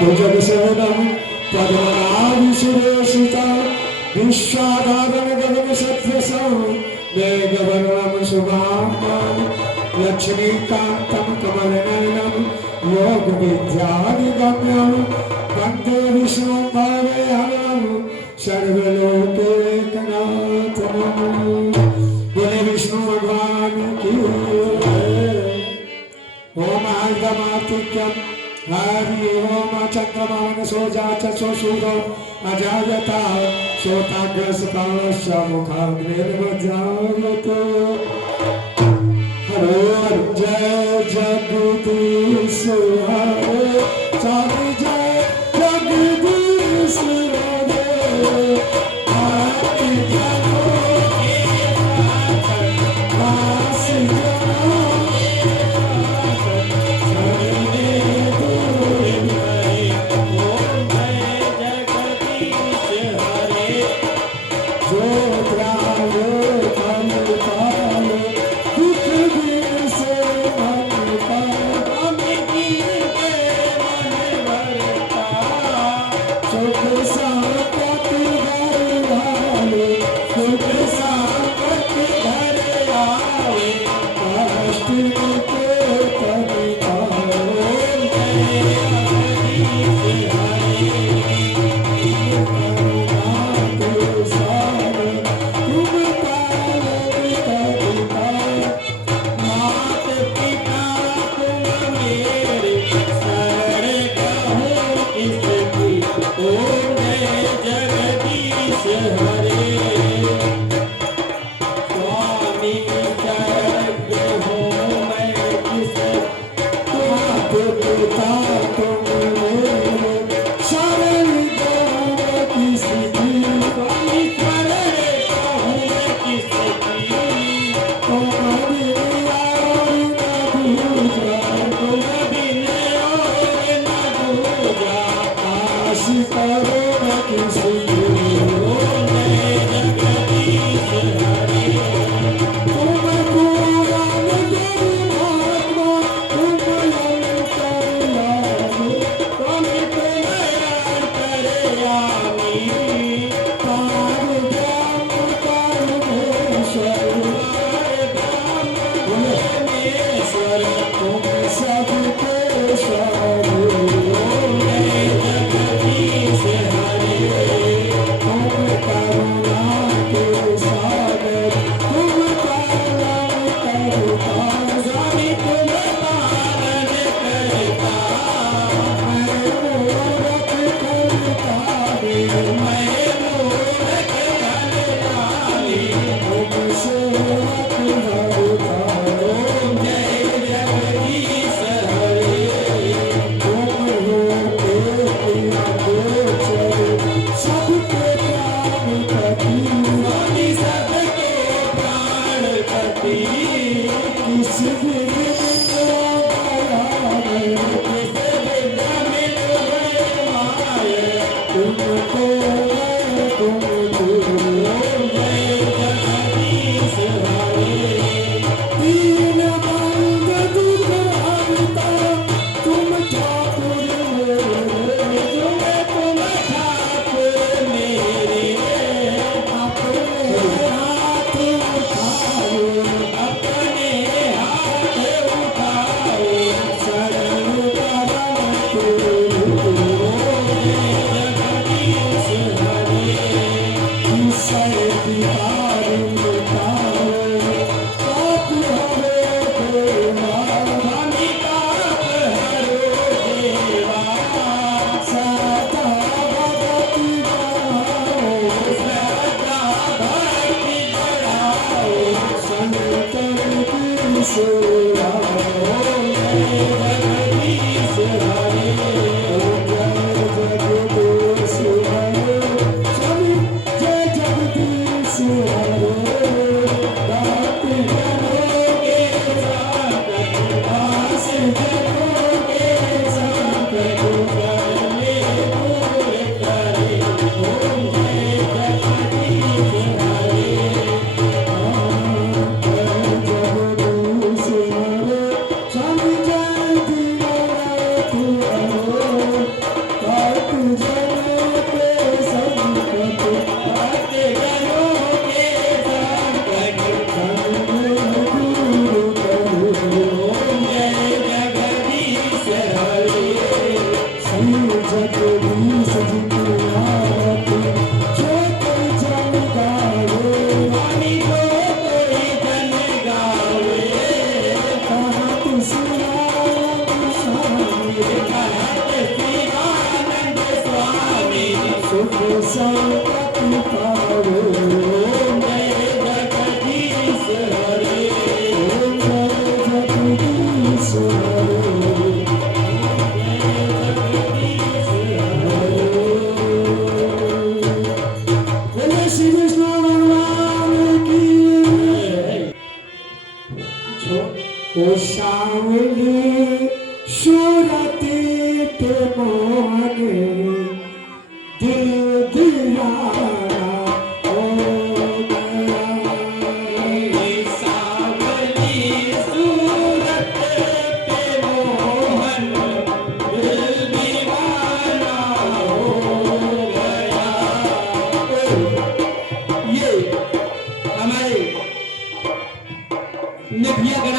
भुजगसेनं पद्मनाभसुरेशिता विश्वाधारं गगनसदृशं मेघवर्णं शुभांगं लक्ष्मीकान्तं कमलनयनं योगविद्यादिगम्यं वन्दे विष्णुं भावयामं सर्वलोकैकनाथं। बोले विष्णु भगवान की। ओम आर्धमार्तिक्यम हरि ओम चंद्रमान सोजा चक्षुषूरो अजायता सोताग्रसकाश मुखाग्रेर्वज्रायतो। हरे जय जगदीश हरे स्वामी जय जगदीश हरे हरि जनो के वासी जनो शिवानंद स्वामी सुख संपत्ति पावे जय जगदीश हरे जगदीश हरे बोले श्री विष्णु भगवान की ओ सावली सूरती पे मोहने दिल दीवाना हो गया सावली सूरत पे मोहन दिल दीवाना हो गया। ये हमारे निभिया गणा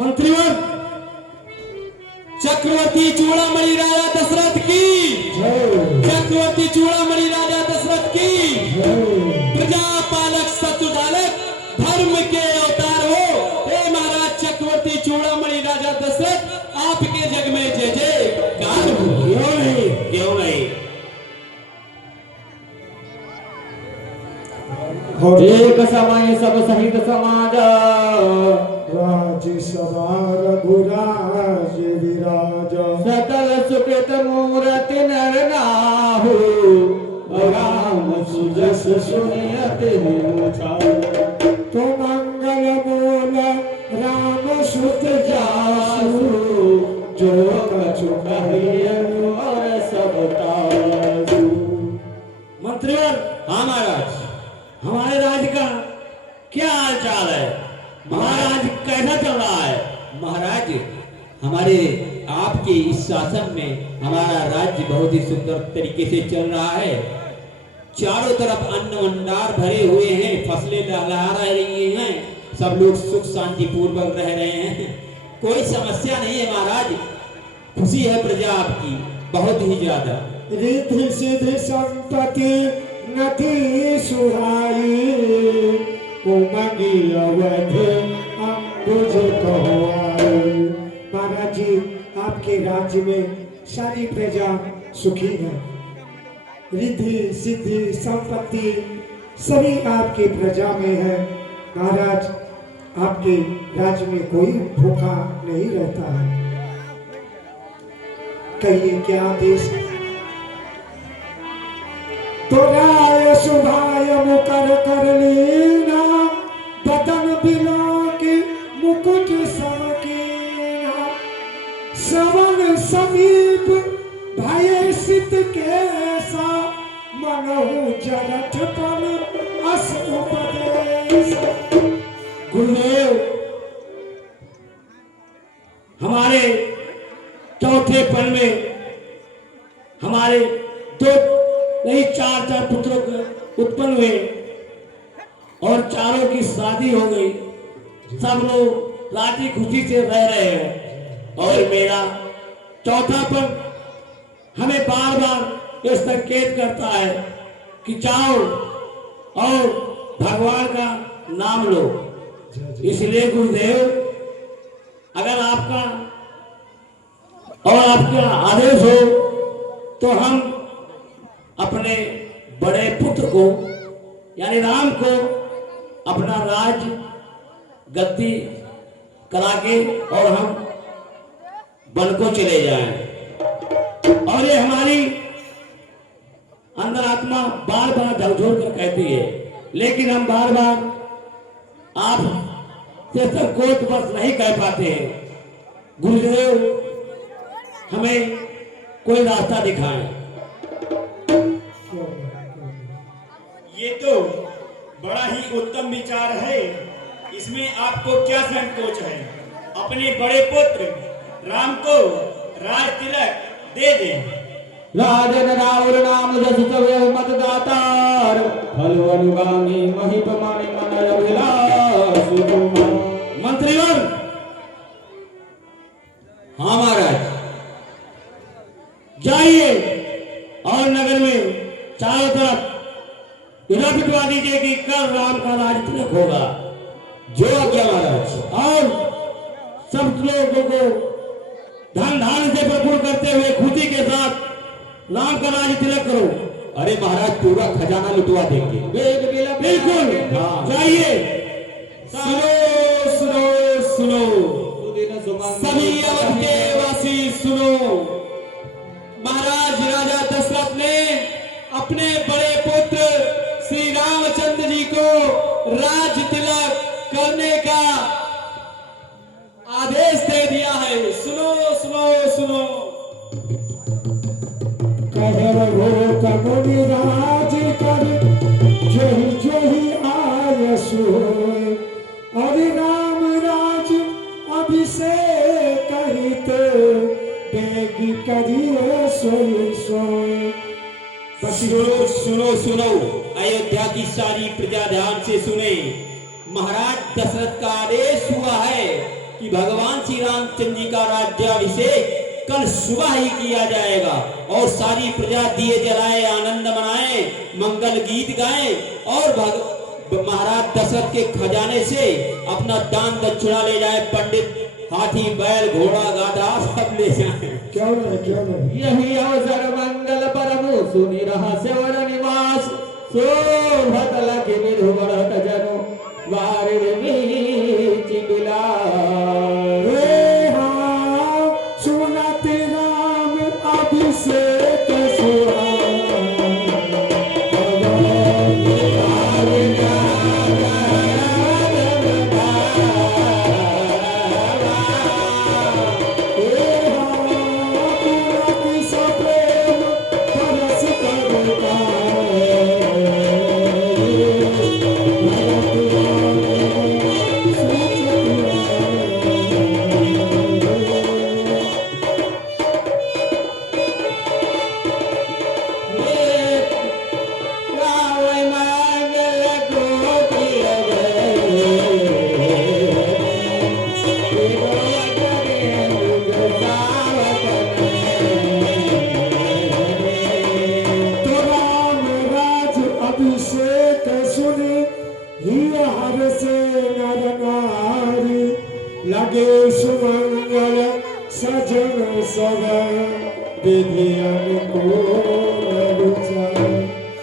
मंत्रीवर चक्रवर्ती चूड़ामणि राजा दशरथ की चक्रवर्ती चूड़ामणि राजा दशरथ की प्रजा पालक शत्रुदालक धर्म के अवतार हो। हे महाराज चक्रवर्ती चूड़ामणि राजा दशरथ आपके जग में जय जय कार हो। क्यों नहीं क्यों नहीं एक समय सब सहित समाज राज्यसभा रघुराज विराज सकल सुकृत मूर्ति नर नाहु राम सुजस सुनियत तो मंगल बोल राम सुत जासु जो कछु कहिए और सब तासु। मंत्रीवर हाँ महाराज हमारे राज्य का क्या हाल चाल है महाराज कैसा चल रहा है। महाराज हमारे आपके इस शासन में हमारा राज्य बहुत ही सुंदर तरीके से चल रहा है। चारों तरफ अन्न भंडार भरे हुए हैं, फसलें लहलहा रही हैं, सब लोग सुख शांति पूर्वक रह रहे हैं, कोई समस्या नहीं है महाराज। खुशी है प्रजा आपकी बहुत ही ज्यादा। रिद्धि सिद्धि संपत्ति नथी सुहाई उमंगी अवध अंबुज कहुआई। महाराज जी आपके राज्य में सारी प्रजा सुखी है, रिद्धि सिद्धि संपत्ति सभी आपकी प्रजा में है। महाराज आपके राज्य में कोई भूखा नहीं रहता है। कहिए क्या आदेश। तो राय शुभाय मुकर कर लेना बदन बिलो के मुकुट समकीना श्रवण समीप भय सित कैसा मनहु जरठ पर अस उपदेश। गुरुदेव हमारे चौथे पल में हमारे दो नहीं चार पुत्रों उत्पन्न हुए और चारों की शादी हो गई। सब लोग राजी खुशी से रह रहे हैं और मेरा चौथा पल हमें बार बार ये संकेत करता है कि जाओ और भगवान का नाम लो। इसलिए गुरुदेव अगर आपका और आपका आदेश हो तो हम अपने बड़े पुत्र को यानी राम को अपना राज गद्दी करा के और हम वन को चले जाएं। और ये हमारी अंदर आत्मा बार बार झकझोर कर कहती है, लेकिन हम बार बार आप से संकोच बस नहीं कह पाते हैं। गुरुदेव हमें कोई रास्ता दिखाएं। ये तो बड़ा ही उत्तम विचार है। इसमें आपको क्या संकोच है? अपने बड़े पुत्र राम को राज तिलक दे दें। राजन राउर नाम जस तवे मतदातार फल अनुगामी महिप मानि मन अभिलाष कुमार। मंत्रीगण, हाँ महाराज, जाइए और नगर में चारों तरफ इधर पिटवा दीजिए कि कल राम का राज तिलक होगा। जो आज्ञा महाराज। और सब लोगों को धन धान से भरपूर करते हुए खुशी के साथ राम का राज तिलक करो। अरे महाराज, पूरा खजाना लुटवा देंगे। बिल्कुल, हाँ। जाइए। सुनो सुनो सुनो, सभी अवध के वासी सुनो। महाराज राजा दशरथ ने अपने बड़े पुत्र श्री रामचंद्र जी को राज तिलक करने का आदेश दे दिया है। सुनो सुनो सुनो। कहे रघु कमुनि राज कर जोहि आय सोय। और राम राज अभिषेक कहिते बेगी करिए सोई सोई। सुनो सुनो सुनो, अयोध्या की सारी प्रजा ध्यान से सुने। महाराज दशरथ का आदेश हुआ है कि भगवान श्री रामचंद्र जी का राज्याभिषेक कल सुबह ही किया जाएगा और सारी प्रजा दिए जलाए, आनंद मनाए, मंगल गीत गाए और महाराज दशरथ के खजाने से अपना दान दक्षिणा ले जाए। पंडित हाथी बैल घोड़ा गाधा सब ले जाए। क्यों नहीं यही अवसर मंगल परमु सुनि रहा सेवर निवास। शोभत लगे विधु बढ़त जनु वारिर बीच बिलास। रे हाँ सुनत राम अभिषेक सुहाए। लगे सुमंगल सजन सब विधियन को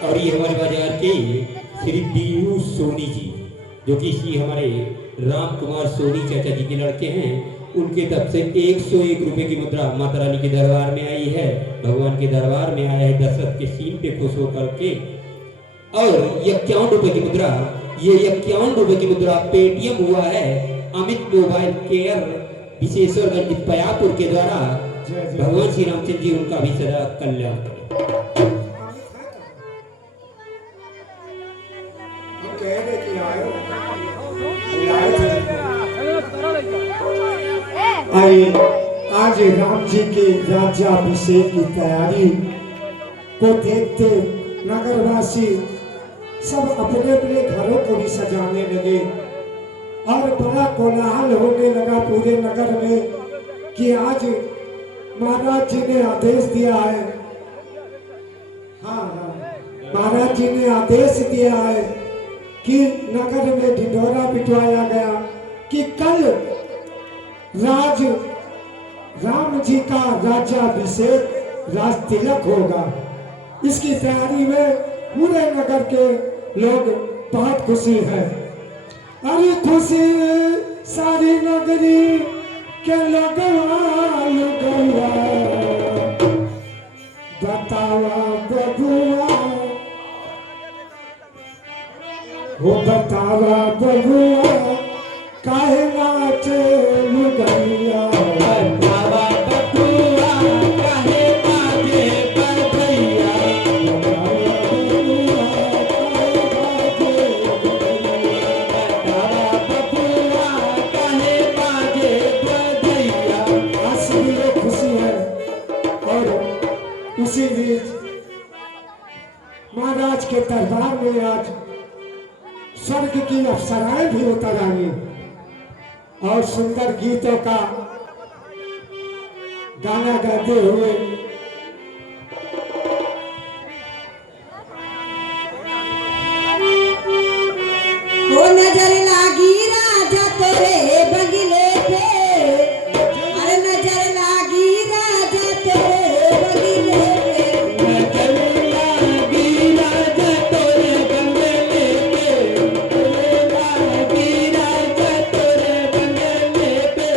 और ये हमारे बाजार के श्री दीयू सोनी जी, जो कि श्री हमारे राम कुमार सोनी चाचा जी के लड़के हैं, उनके तरफ से 101 रुपए की मुद्रा माता रानी के दरबार में आई है। भगवान के दरबार में आया है दशरथ के सीन पे खुश होकर के। और 51 रुपए की मुद्रा, ये 51 रुपए की मुद्रा पेटीएम हुआ है अमित मोबाइल केयर विशेश्वरगंज पयापुर के द्वारा। भगवान श्री रामचंद्र जी उनका भी सदा कल्याण करें। आज राम जी के राज्याभिषेक की तैयारी को देखते नगरवासी सब अपने अपने घरों को भी सजाने लगे और बड़ा कोलाहल होने लगा पूरे नगर में कि आज महाराज जी ने आदेश दिया है। हाँ, महाराज जी ने आदेश दिया है कि नगर में ढिंढोरा पिटवाया गया कि कल राम जी का राज्याभिषेक राज तिलक होगा। इसकी तैयारी में पूरे नगर के लोग बहुत खुशी हैं। अरे खुशी सारी नगरी के लोग हो बतावा बबुआ काहे नाचे लुगैया बतावा बबुआ काहे बाजे बधैया बतावा बबुआ काहे नाचे लुगैया। बतावा बबुआ काहे बाजे बधैया। आज सभी लोग खुशी है और उसी बीच महाराज के दरबार में आज स्वर्ग की अप्सराएं भी उतर आई और सुंदर गीतों का गाना गाते हुए वो नजर लागी राजा तोरे बगले पे, अरे नजर लागी राजा तोरे बगले पे। नजर लागी राजा तोरे बंगले पे, नजर लागी राजा तोरे बंगले पे।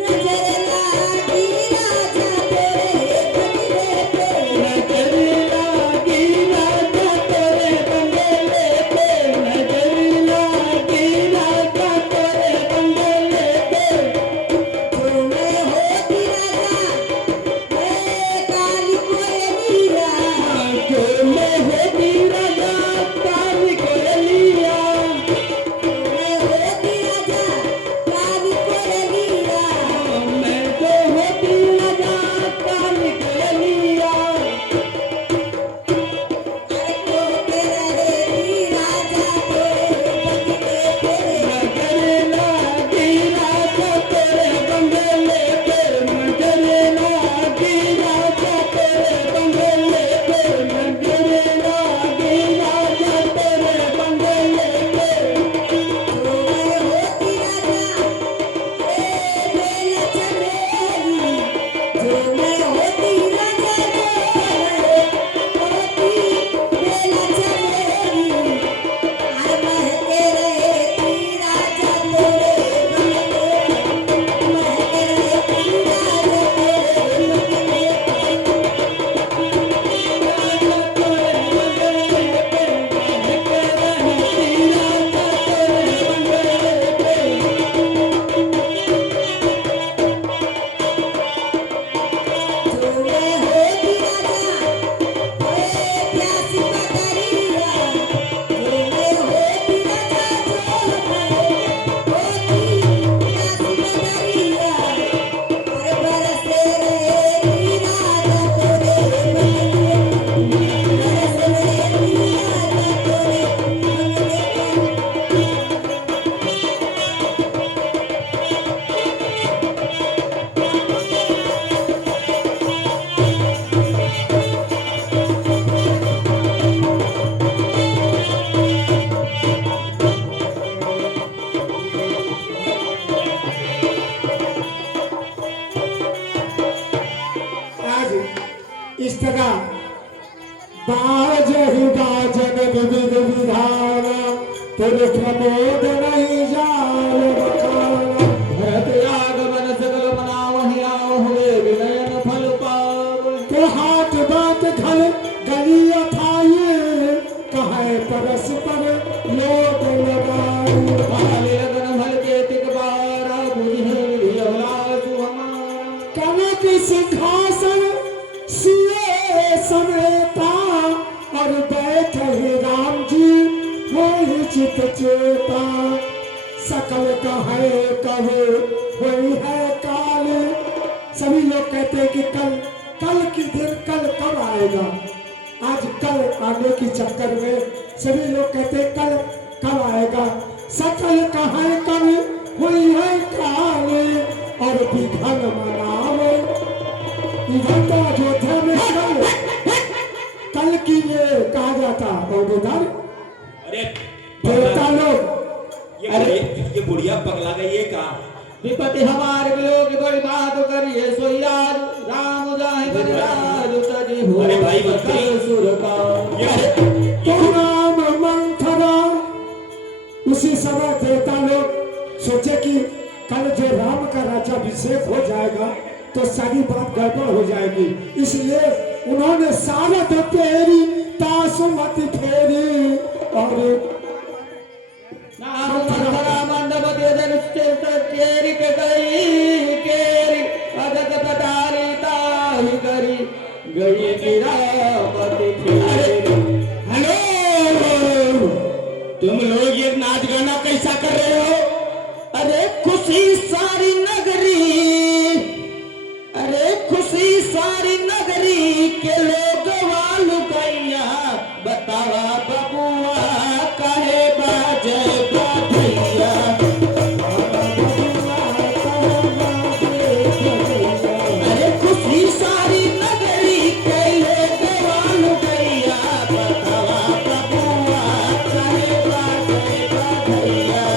नजर लागी राजा तोरे बगले पे, नजर लागी राजा तोरे बंगले पे, नजर लागी राजा तोरे बंगले पे। जो मैं होती राजा मैं काली कोयलिया, जो मैं होती राजा काली कोयलिया, मैं होती राजा काली कोयलिया। मैं जो होती राजा काली कोयलिया। अरे कोते रहेगी राजा तोरे बगले पे, नजर लागी राजा तोरे बंगले पे, नजर लागी राजा तोरे बंगले पे, नजर लागी राजा तोरे बंगले पे। जो मैं होती राजा बेला चमेली, जो मैं होती राजा होती बेला चमेली। हर महके रहेगी राजा तोरे बगले पे, महके रहेगी राजा तोरे बगले पे। जो मैं होती राजा प्यासी पतरिया, जो मैं होती राजा प्यासी पतरिया। अरे बरसे रहेगी राजा तोरे बगले पे, बरसे रहेगी राजा तोरे बगले पे। आज इस तरह बाजहि बाजन विविध विधाना तेरे प्रमोद नहीं जान बखाना। भरत आगमन सकल मनावहि हुए विनयन फल पावे। तो हाथ बात घर गली अथाये कहे परस्पर लोग लगाए। काले लगन भल के तिक बारा बुझे विहला सुहमारा। कनक सिंहासन सिए समेता और बैठे राम जी वही चित चेता। सकल कहे कहे वही है काल। सभी लोग कहते हैं कि कल की दिन कल कब आएगा। आज कल आने की चक्कर में सभी लोग कहते हैं कल कब आएगा। सकल कहे कभी वही है काल और विघन मनावे। इधर तो अयोध्या में कल की ये कहा जाता और उधर अरे देवता लोग ये बुढ़िया पगला गई है का? विपति हमारे लोग बड़ी बात करिए सोईराज राम जाहि बजराज तजी हो। अरे भाई मंत्री। सुर का तो राम मंथरा। उसी समय देवता लोग सोचे कि हस्तक्षेप हो जाएगा तो सारी बात गड़बड़ हो जाएगी। इसलिए उन्होंने सारथ तेरी तासु मत फेरी और हेलो, तुम लोग ये नाच गाना कैसा कर रहे हो? अरे खुशी सारी नगरी, अरे खुशी सारी नगरी के लोग वालू कैया बतावा बबुआ कहे बाजे बाजैया। अरे खुशी सारी नगरी के लोग वालू कैया बतावा बबुआ कहे बाजे बाजैया।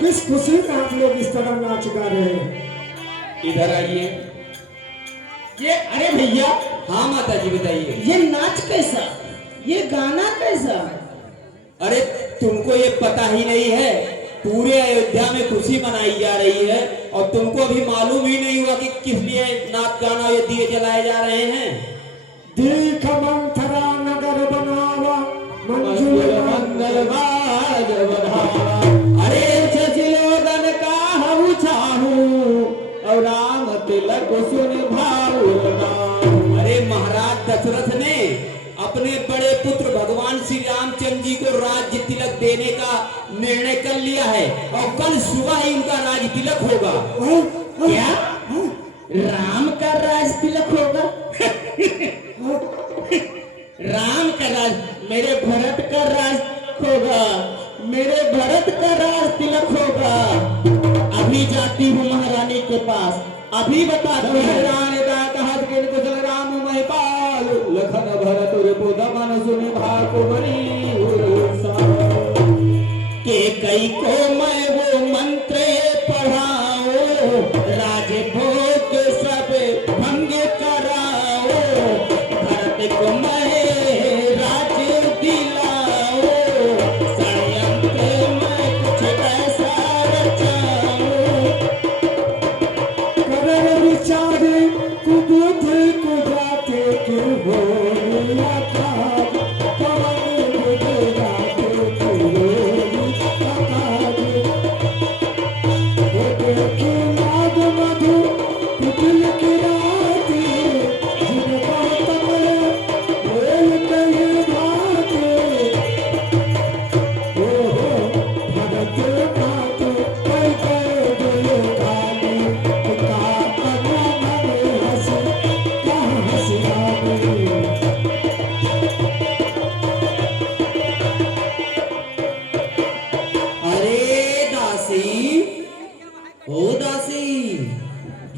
किस खुशी में आप लोग इस तरह नाच गा रहे हैं? इधर आइए। ये अरे भैया, हाँ माता जी बताइए। ये नाच कैसा, ये गाना कैसा? अरे तुमको ये पता ही नहीं है, पूरे अयोध्या में खुशी मनाई जा रही है और तुमको अभी मालूम ही नहीं हुआ कि किस लिए नाच गाना ये दिए जलाए जा रहे हैं। दीख मंथरा नगर बनावा मंजुल मंगल बाज बढ़ावा। अरे सजलोदन का हम चाहूं और राम तिलक सुन भाऊ। अरे महाराज दशरथ ने अपने बड़े पुत्र भगवान श्री रामचंद्र जी को राज्य तिलक देने का निर्णय कर लिया है और कल सुबह ही उनका राज्य तिलक होगा। क्या राम का राज तिलक होगा? राम का राज, मेरे भरत का राज तिलक होगा, मेरे भरत का राज तिलक होगा। अभी जाती हूँ महारानी के पास, अभी बताती हूँ। राम महिपाल लखन भरत रिपुदमन सुनि भाकुमरी के कई को मैं वो मंत्र पढ़ाओ, राजभोग सब भंग कराओ, भरत को मैं राज दिलाओ, षड्यंत्र मैं कुछ ऐसा रचाऊं। कर विचारे कुबुध कुजाते क्यों बोलिया था पवन गुजराते क्यों बोलिया था। वो देखी नाद मधु पुतल की राती जिनका तमरे बोल कहीं भाते। ओ हो भरत नाथ कई कई दिल काली का पन्ना मने हंसी क्या हंसिया मेरी। अरे दासी, ओ दासी,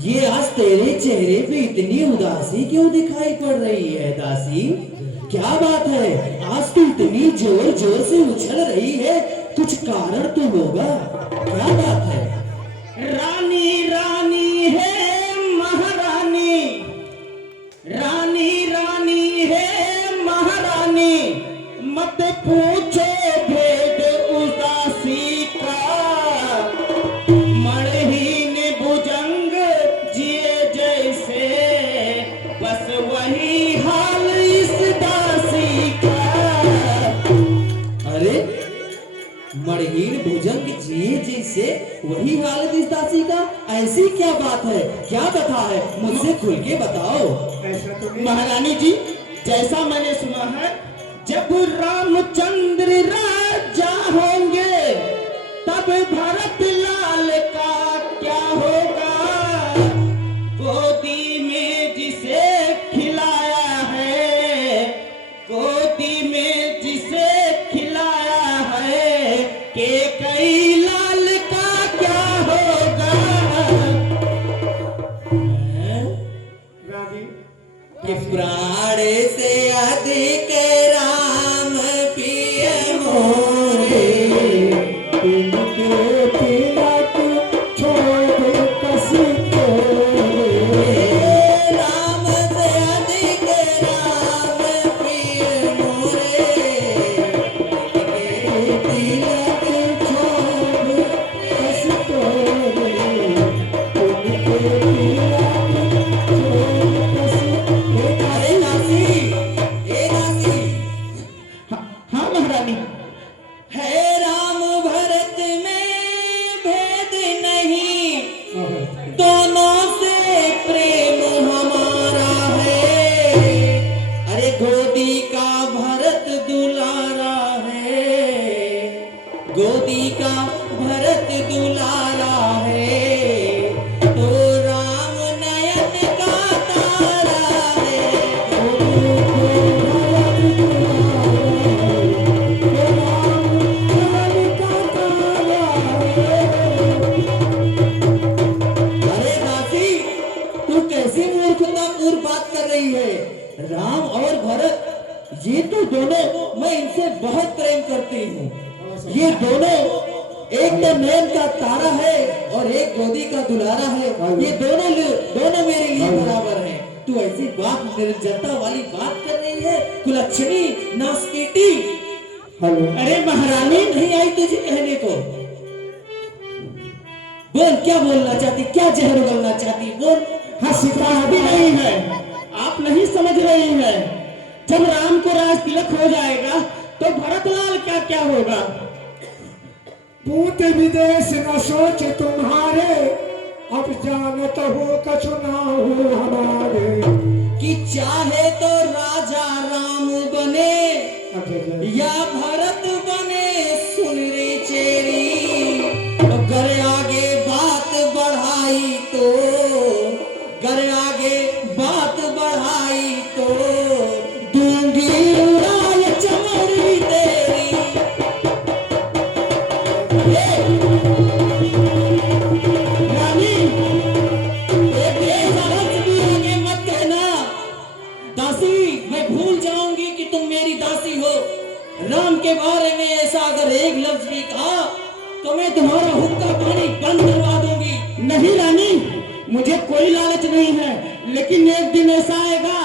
ये आज तेरे चेहरे पे इतनी उदासी क्यों दिखाई पड़ रही है दासी? क्या बात है, आज तू इतनी जोर जोर से उछल रही है, कुछ कारण तो होगा, क्या बात है? रानी रानी है महारानी, रानी रानी है महारानी, मत पूछो भेद उदासी का, मणहीन भुजंग जिए जैसे, बस वही हाल इस दासी का। अरे मणहीन भुजंग जिए जैसे वही हालत इस दासी का, ऐसी क्या बात है, क्या कथा है, मुझसे खुल के बताओ। ऐसा तो नहीं। महारानी जी, जैसा मैंने सुना है, जब रामचंद्र राजा होंगे तब भरत लाल का क्या होगा, गोदी में जिसे खिलाया है, गोदी में जिसे खिलाया है, के कई कि प्राण से अधिक राम प्रिय मोरे। तिनके तिलक छोड़ कसी तोरे। राम से अधिक राम प्रिय मोरे। तिलक छोड़ कसी तोरे। तिनके तिलक छोड़ कसी अरे दासी, ए दासी, हाँ महारानी। है राम भरत में भेद नहीं, दोनों से प्रेम हमारा है। अरे गोदी का भरत दुलारा है, गोदी का भरत दुलारा है, तो राम नयन का तारा है। अरे दासी, तू कैसी मूर्खतापूर्ण बात कर रही है। राम और भरत ये तो दोनों, मैं इनसे बहुत प्रेम करती हूँ। ये दोनों, एक तो नयन का तारा है और एक गोदी का दुलारा है। ये दोनों मेरे लिए बराबर हैं। तू ऐसी बात, निर्जनता वाली बात कर रही है, कुलच्छनी, नास्तिकी। हेलो। अरे महारानी नहीं आई तुझे कहने को? बोल, क्या बोलना चाहती, क्या जहर उगलना चाहती, बोल। हंसिका भी नहीं है, आप नहीं समझ रही है। जब राम को राज तिलक हो जाएगा तो भरतलाल क्या क्या होगा। पूत विदेश न सोच तुम्हारे, अब जानत हो कछु ना हो हमारे। कि चाहे तो राजा राम बने या भरत बने, सुन रे चेरी। गर आगे बात बढ़ाई तो, गर आगे बात बढ़ाई तो, दूंगी उड़ाल चमड़ी तेरी। रानी, एक लफ्ज भी आगे मत कहना। दासी, मैं भूल जाऊंगी कि तुम मेरी दासी हो। राम के बारे में ऐसा अगर एक लफ्ज भी कहा तो मैं तुम्हारा हुक्का पानी बंद करवा दूंगी। नहीं रानी, मुझे कोई लालच नहीं है, लेकिन एक दिन ऐसा आएगा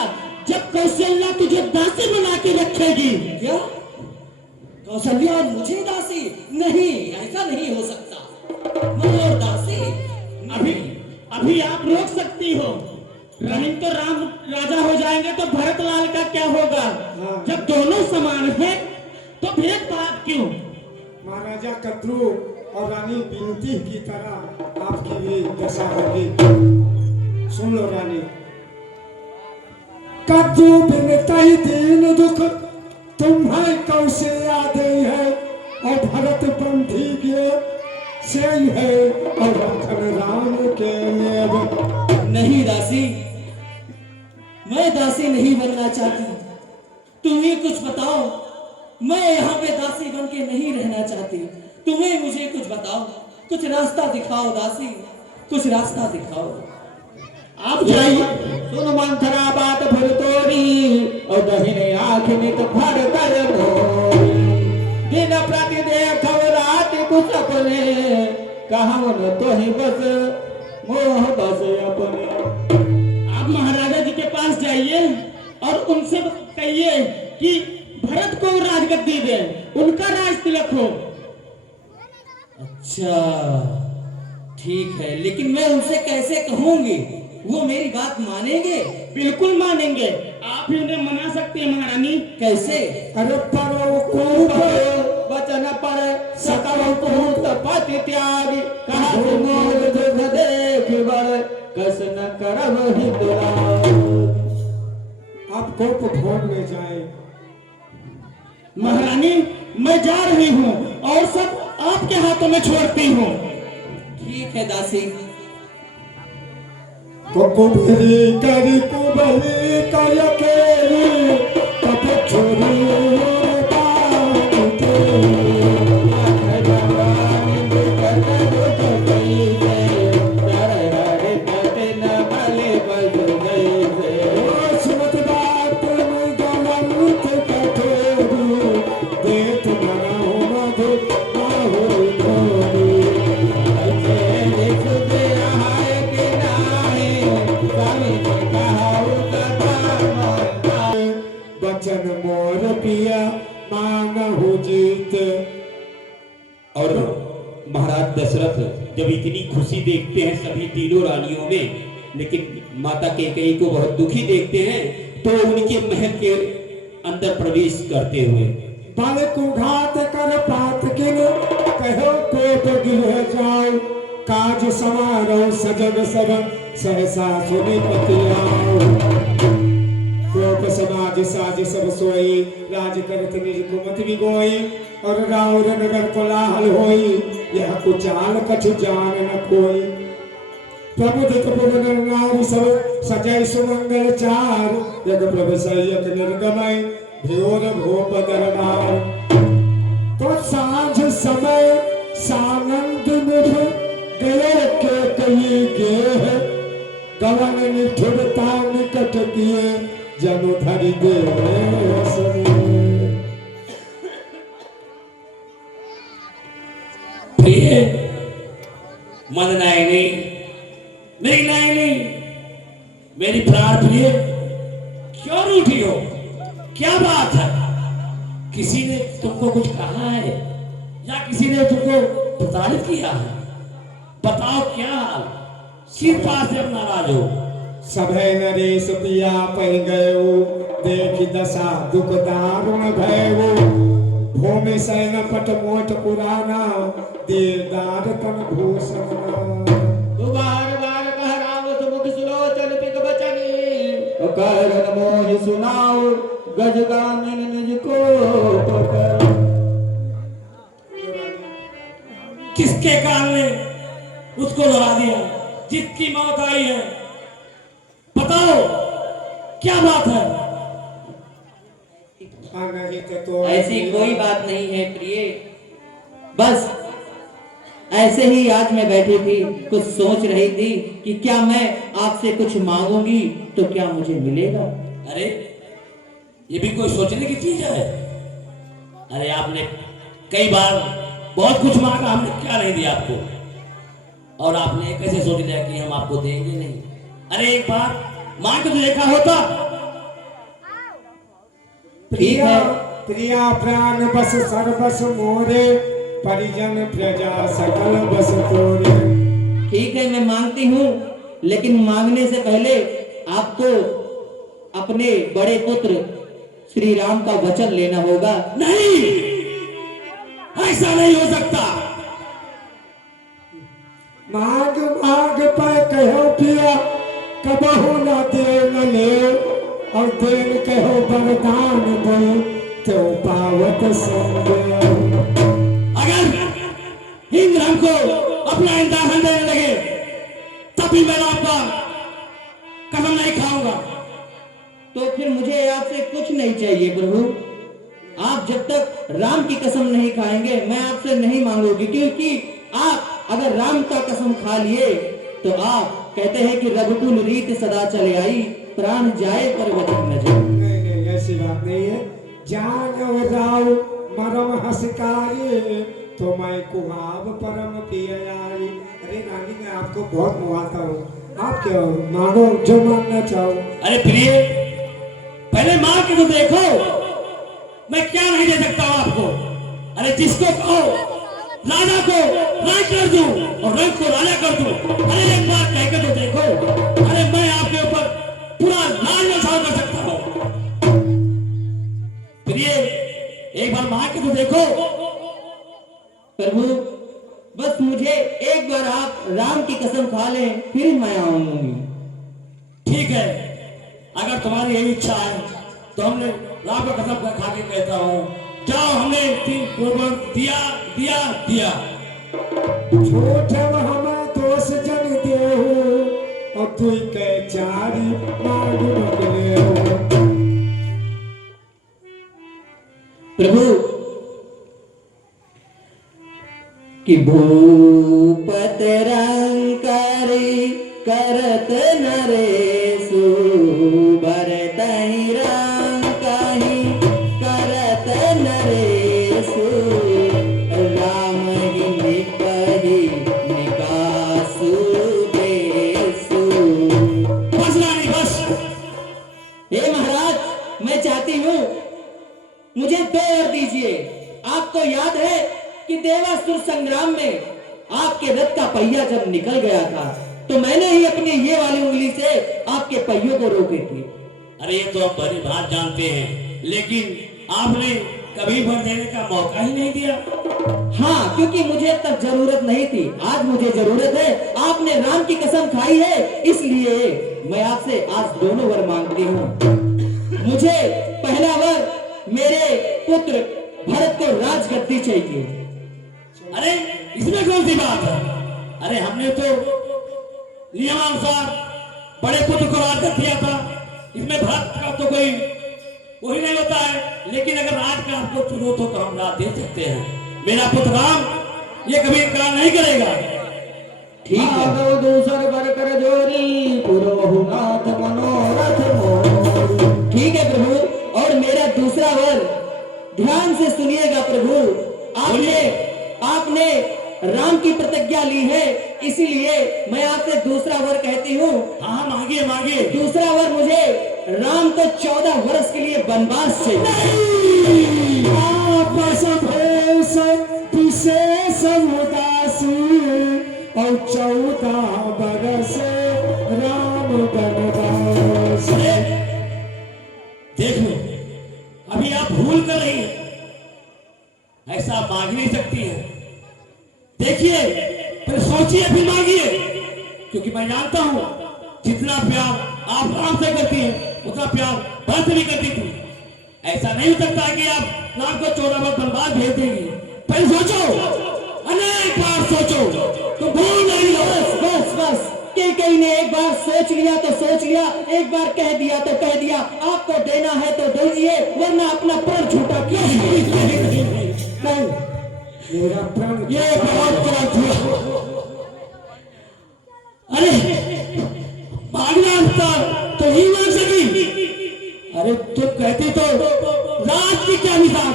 जब कौशल्या तुझे दासी बना के रखेगी। क्या कौशल्या मुझे दासी? नहीं, ऐसा नहीं हो सकता। मैं और दासी अभी अभी आप रोक सकती हो, नहीं तो राम राजा हो जाएंगे तो भरतलाल का क्या होगा। जब दोनों समान हैं तो भेदभाव क्यों। महाराजा कद्रू और रानी बिनती की तरह आपकी भी दशा होगी। सुन लो रानी। कद्रू बिनता ही दीन दुख तुम्हें कौशल्या दे है, और भरत बंधी के से है, और रखन राम के नेब। नहीं दासी, मैं दासी नहीं बनना चाहती। तुम ही कुछ बताओ, मैं यहाँ पे दासी बन के नहीं रहना चाहती। तुम्हें मुझे कुछ बताओ, कुछ रास्ता दिखाओ दासी, कुछ रास्ता दिखाओ। आप जाइए। सुन मंथरा बात भर तोरी, और दहिने आँख नित भर कर मोरी। दिन प्रति देखव रात कुछ अपने, कहूँ न तो ही बस मोह बस अपने। आप महाराजा जी के पास जाइए और उनसे कहिए कि भरत को राजगद्दी दे, उनका राज तिलक हो। अच्छा ठीक है, लेकिन मैं उनसे कैसे कहूंगी? वो मेरी बात मानेंगे? बिल्कुल मानेंगे। आप ही उन्हें मना सकती हैं महारानी। कैसे? अरे परो को वचन पर सकल पूत पति त्यागी, कहु मोर दुख देख बर, कस न करब हितलाग। आप कोप भोग में जाए। महारानी, मैं जा रही हूँ और सब आपके हाथों में छोड़ती हूँ। ठीक है दासी। तो कुबली करी कुबली कर केली, तब छोरी सुमत वचन मोर पिया मानहु जीत। और महाराज दशरथ जब इतनी खुशी देखते हैं सभी तीनों रानियों में, लेकिन माता कैकेयी को बहुत दुखी देखते हैं, तो उनके महल के अंदर प्रवेश करते हुए बल कुघात कर पात किन कहो कोप गिर जाओ, काज समारोह सजग सब सहसा सुनि पति आओ। कोप समाज साज सब सोई, राज करत निज कुमत बिगोई, और राउर नगर कोलाहल होई, यह कुचाल कछु जान न कोई। प्रभु दिख पुर नारी सब सजय सुमंगल चार, यज्ञ प्रभु सयक निर्गमय भ्योर भूप दरबार। तो सांझ समय सानंद निभ गए के कही गेह, गवन निठुरता निकट किए जनु धरि देश। प्रिय मन नायनी, मेरी नायनी, मेरी प्राण प्रिय, क्यों रूठी हो? क्या बात है? किसी ने तुमको कुछ कहा है या किसी ने तुमको प्रताड़ित किया है? बताओ क्या हाल? सिर पास से नाराज हो। सभय नरेश पिया पै गयो, देखि दशा दुख दारुण भयो। भूमि सैन पट मोट पुराना, देवदार तन भूषण। बार बार कह रावत मुख सुलोचन पिक बचनी, करण मोहि सुनाओ गजगामिन निज को पकड़। किसके कान ने उसको लगा दिया जिसकी मौत आई है? बताओ क्या बात है? तो ऐसी कोई बात नहीं है प्रिय, बस ऐसे ही आज मैं बैठी थी, कुछ सोच रही थी कि क्या मैं आपसे कुछ मांगूंगी तो क्या मुझे मिलेगा। अरे ये भी कोई सोचने की चीज है? अरे आपने कई बार बहुत कुछ मांगा, हमने क्या नहीं दिया आपको, और आपने कैसे सोच लिया कि हम आपको देंगे नहीं? अरे एक बार मांग के तो देखा होता। प्रिया प्रिया प्राण बस सर्वस मोरे, परिजन प्रजा सकल बस तोरे। ठीक है मैं मांगती हूँ, लेकिन मांगने से पहले आपको अपने बड़े पुत्र श्री राम का वचन लेना होगा। नहीं, ऐसा नहीं हो सकता। मांग मांग पर कहो पिया, कबहु न दे न ले, और देन कहो वरदान दो, तो पावत संग। अगर इंद्र हमको अपना इंतजाम देने लगे तब भी मैं आपका कसम नहीं खाऊंगा। तो फिर मुझे आपसे कुछ नहीं चाहिए प्रभु। आप जब तक राम की कसम नहीं खाएंगे मैं आपसे नहीं मांगूंगी, क्योंकि आप अगर राम का कसम खा लिए तो आप कहते हैं कि रघुकुल रीत सदा चले आई, प्राण जाए पर वचन न जाए। नहीं नहीं ऐसी बात नहीं है। जान और राव मरम हसकारी, तो मैं कुहाब परम पियारी। अरे रानी मैं आपको बहुत मुआता हूँ, आप क्या मांगो जो मांगना चाहो। अरे प्रिय पहले मां के तो देखो, मैं क्या नहीं दे सकता हूं आपको। अरे जिसको कहो राजा को राज कर दूं और रंग को राजा कर दूं। अरे एक बार कह के तो देखो। अरे मैं आपके ऊपर पूरा लाल नशाव कर सकता हूं। प्रिय एक बार मां के तो देखो। प्रभु बस मुझे एक बार आप राम की कसम खा लें, फिर मैं आऊंगी। ठीक है, अगर तुम्हारी यही इच्छा है तो हमने राम का कसम खा के कहता हूं, जाओ हमने 3 कुर्बान दिया दिया दिया। झूठ हमें दोष जन देहु, और तू के चारी मांग मगले। प्रभु कि भूपत रंकरी करत नरेशु, भरतहि रंकहि करत नरेशु, राम ही निपहि निकासु देशु। बस रानी बस। हे महाराज मैं चाहती हूँ मुझे 2 वर दीजिए। आपको याद है कि देवासुर संग्राम में आपके रथ का पहिया जब निकल गया था तो मैंने ही अपनी ये वाली उंगली से आपके पहियों को रोके थे। अरे ये तो आप बड़ी बात जानते हैं, लेकिन आपने कभी वर देने का मौका ही नहीं दिया। हाँ, क्योंकि मुझे तब जरूरत नहीं थी, आज मुझे जरूरत है। आपने राम की कसम खाई है, इसलिए मैं आपसे आज दोनों वर मांगती हूँ। मुझे पहला वर मेरे पुत्र भरत को राजगद्दी चाहिए। अरे इसमें कौन सी बात है? अरे हमने तो नियमानुसार बड़े पुत्र को राजगद्दी दिया था, इसमें भरत का तो कोई वही नहीं होता है। लेकिन अगर राज का आपको जरूरत हो तो हम राज दे सकते हैं। मेरा पुत्र राम ये कभी इनकार नहीं करेगा। ठीक है। दूसर वर कर जोरी पुरोहुनाथ मनोरथ मोर। ठीक है प्रभु। और मेरा दूसरा वर ध्यान से सुनिएगा प्रभु। आपने राम की प्रतिज्ञा ली है, इसीलिए मैं आपसे दूसरा वर कहती हूँ। हाँ मांगिए मांगिए। दूसरा वर मुझे राम को 14 वर्ष के लिए वनवास चाहिए। और 14 बरस राम वनवास। देख लो, अभी आप भूल कर रही हैं, ऐसा मांग नहीं सकती है। देखिए फिर सोचिए फिर मांगिए, क्योंकि मैं जानता हूं जितना प्यार आप राम से करती हैं उतना प्यार भरत से भी करती थी। ऐसा नहीं हो सकता कि आप राम को 14 वर्ष वनवास भेज देंगी। पहले सोचो, अनेक बार सोचो, तो भूल नहीं लो। बस बस कई ने एक बार सोच लिया तो सोच लिया, एक बार कह दिया तो कह दिया। आपको देना है तो दीजिए, वरना अपना प्राण झूठा क्यों? नहीं, मेरा प्राण ये बहुत बड़ा झूठ। अरे मांगना था तो ही मांग सकी। अरे तुम कहती तो राज की क्या मिसाल,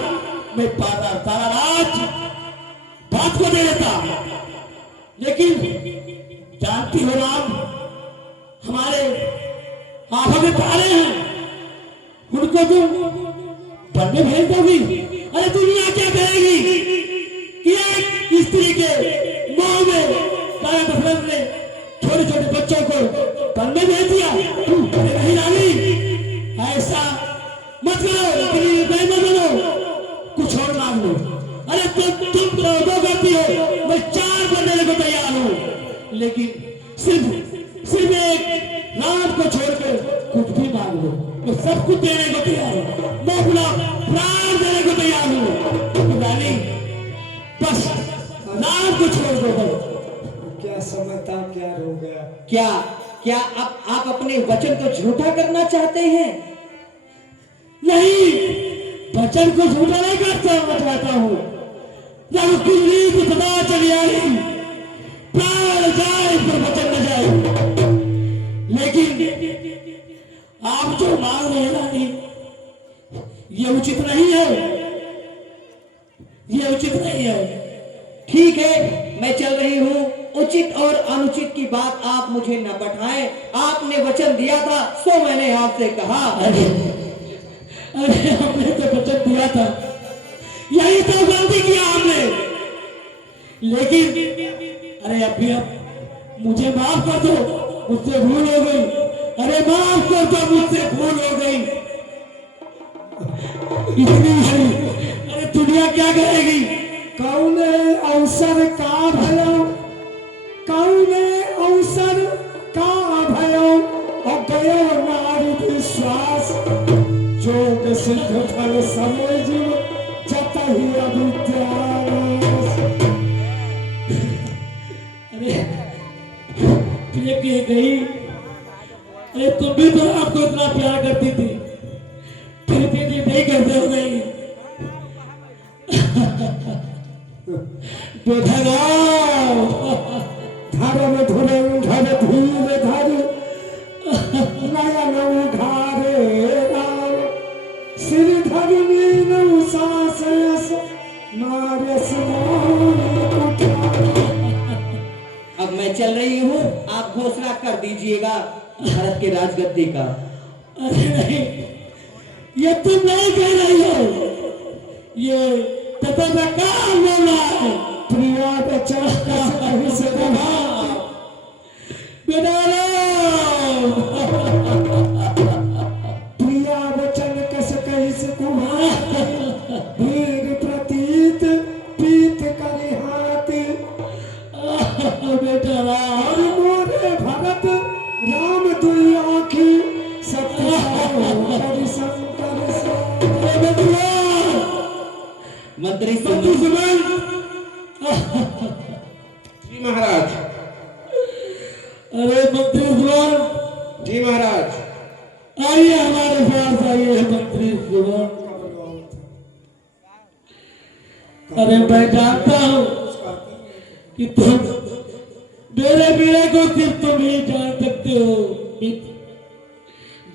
मैं पाता सारा राज बात को दे देता। लेकिन जानती हो राम हमारे आंखों में तारे हैं, उनको तुम वन में भेज दोगी। अरे दुनिया क्या कहेगी कि एक स्त्री के मोह में राजा दशरथ ने छोटे छोटे बच्चों को वन में भेज दिया। अरे नहीं रानी, ऐसा मत करो, नहीं मत बनो, कुछ और मांग लो। अरे तुम तो दो करती हो, मैं 4 वर देने को तैयार हूँ, लेकिन सिर्फ एक राम को छोड़कर कुछ भी मांग लो, मैं सब कुछ देने को तैयार हूँ। मैं अपना प्राण देने को तैयार हूँ। रानी बस राम को छोड़ दो। क्या समझता, क्या हो गया? क्या आप अपने वचन को झूठा करना चाहते हैं? नहीं, वचन को झूठा नहीं करता मैं चाहता हूँ। जब उसकी नींद सदा चली आई, प्राण जाए पर वचन न जाए। लेकिन आप जो मांग रहे हैं रानी, ये उचित नहीं है, ये उचित नहीं है। ठीक है, मैं चल रही हूँ। उचित और अनुचित की बात आप मुझे न बैठाएं। आपने वचन दिया था, सो मैंने आपसे कहा। अरे हमने तो वचन दिया था, यही तो गलती किया हमने। लेकिन अरे अब मुझे माफ कर दो, मुझसे भूल हो गई। अरे माफ कर दो, मुझसे भूल हो गई। इतनी है, अरे दुनिया क्या कहेगी? कौन अवसर का भयो, कौन अवसर का भयो, और गयो नारी विश्वास, जोग सिद्ध फल समझ जतहि अविद्यास। अरे ये कह गई, अरे तुम भी तो आपको इतना प्यार करती थी, फिर भी नहीं कैसे हो गई? धर्म धुरंधर धीर धर नयन उघारे राम, श्रीधर मीन सासयस नारस अब मैं चल रही हूँ, आप घोषणा कर दीजिएगा भारत के राजगद्दी का। अरे नहीं, ये तुम नहीं कह रही हो, ये तथा का बोला है प्रिया बचन कैसे कहीं से कहा बेटा प्रिया बचन कैसे कहीं से कहा वीर प्रतीत पीत करी हाथी बेटा और मोरे भरत राम दुई आँखी सत्य हरि शंकर से मंत्री मंत्री सुमन जी महाराज। अरे मंत्री सुमन जी महाराज। आइए हमारे पास आइए मंत्री सुमन। अरे मैं जानता हूँ कि तुम मेरे बेड़े को सिर्फ तुम ही जान सकते हो।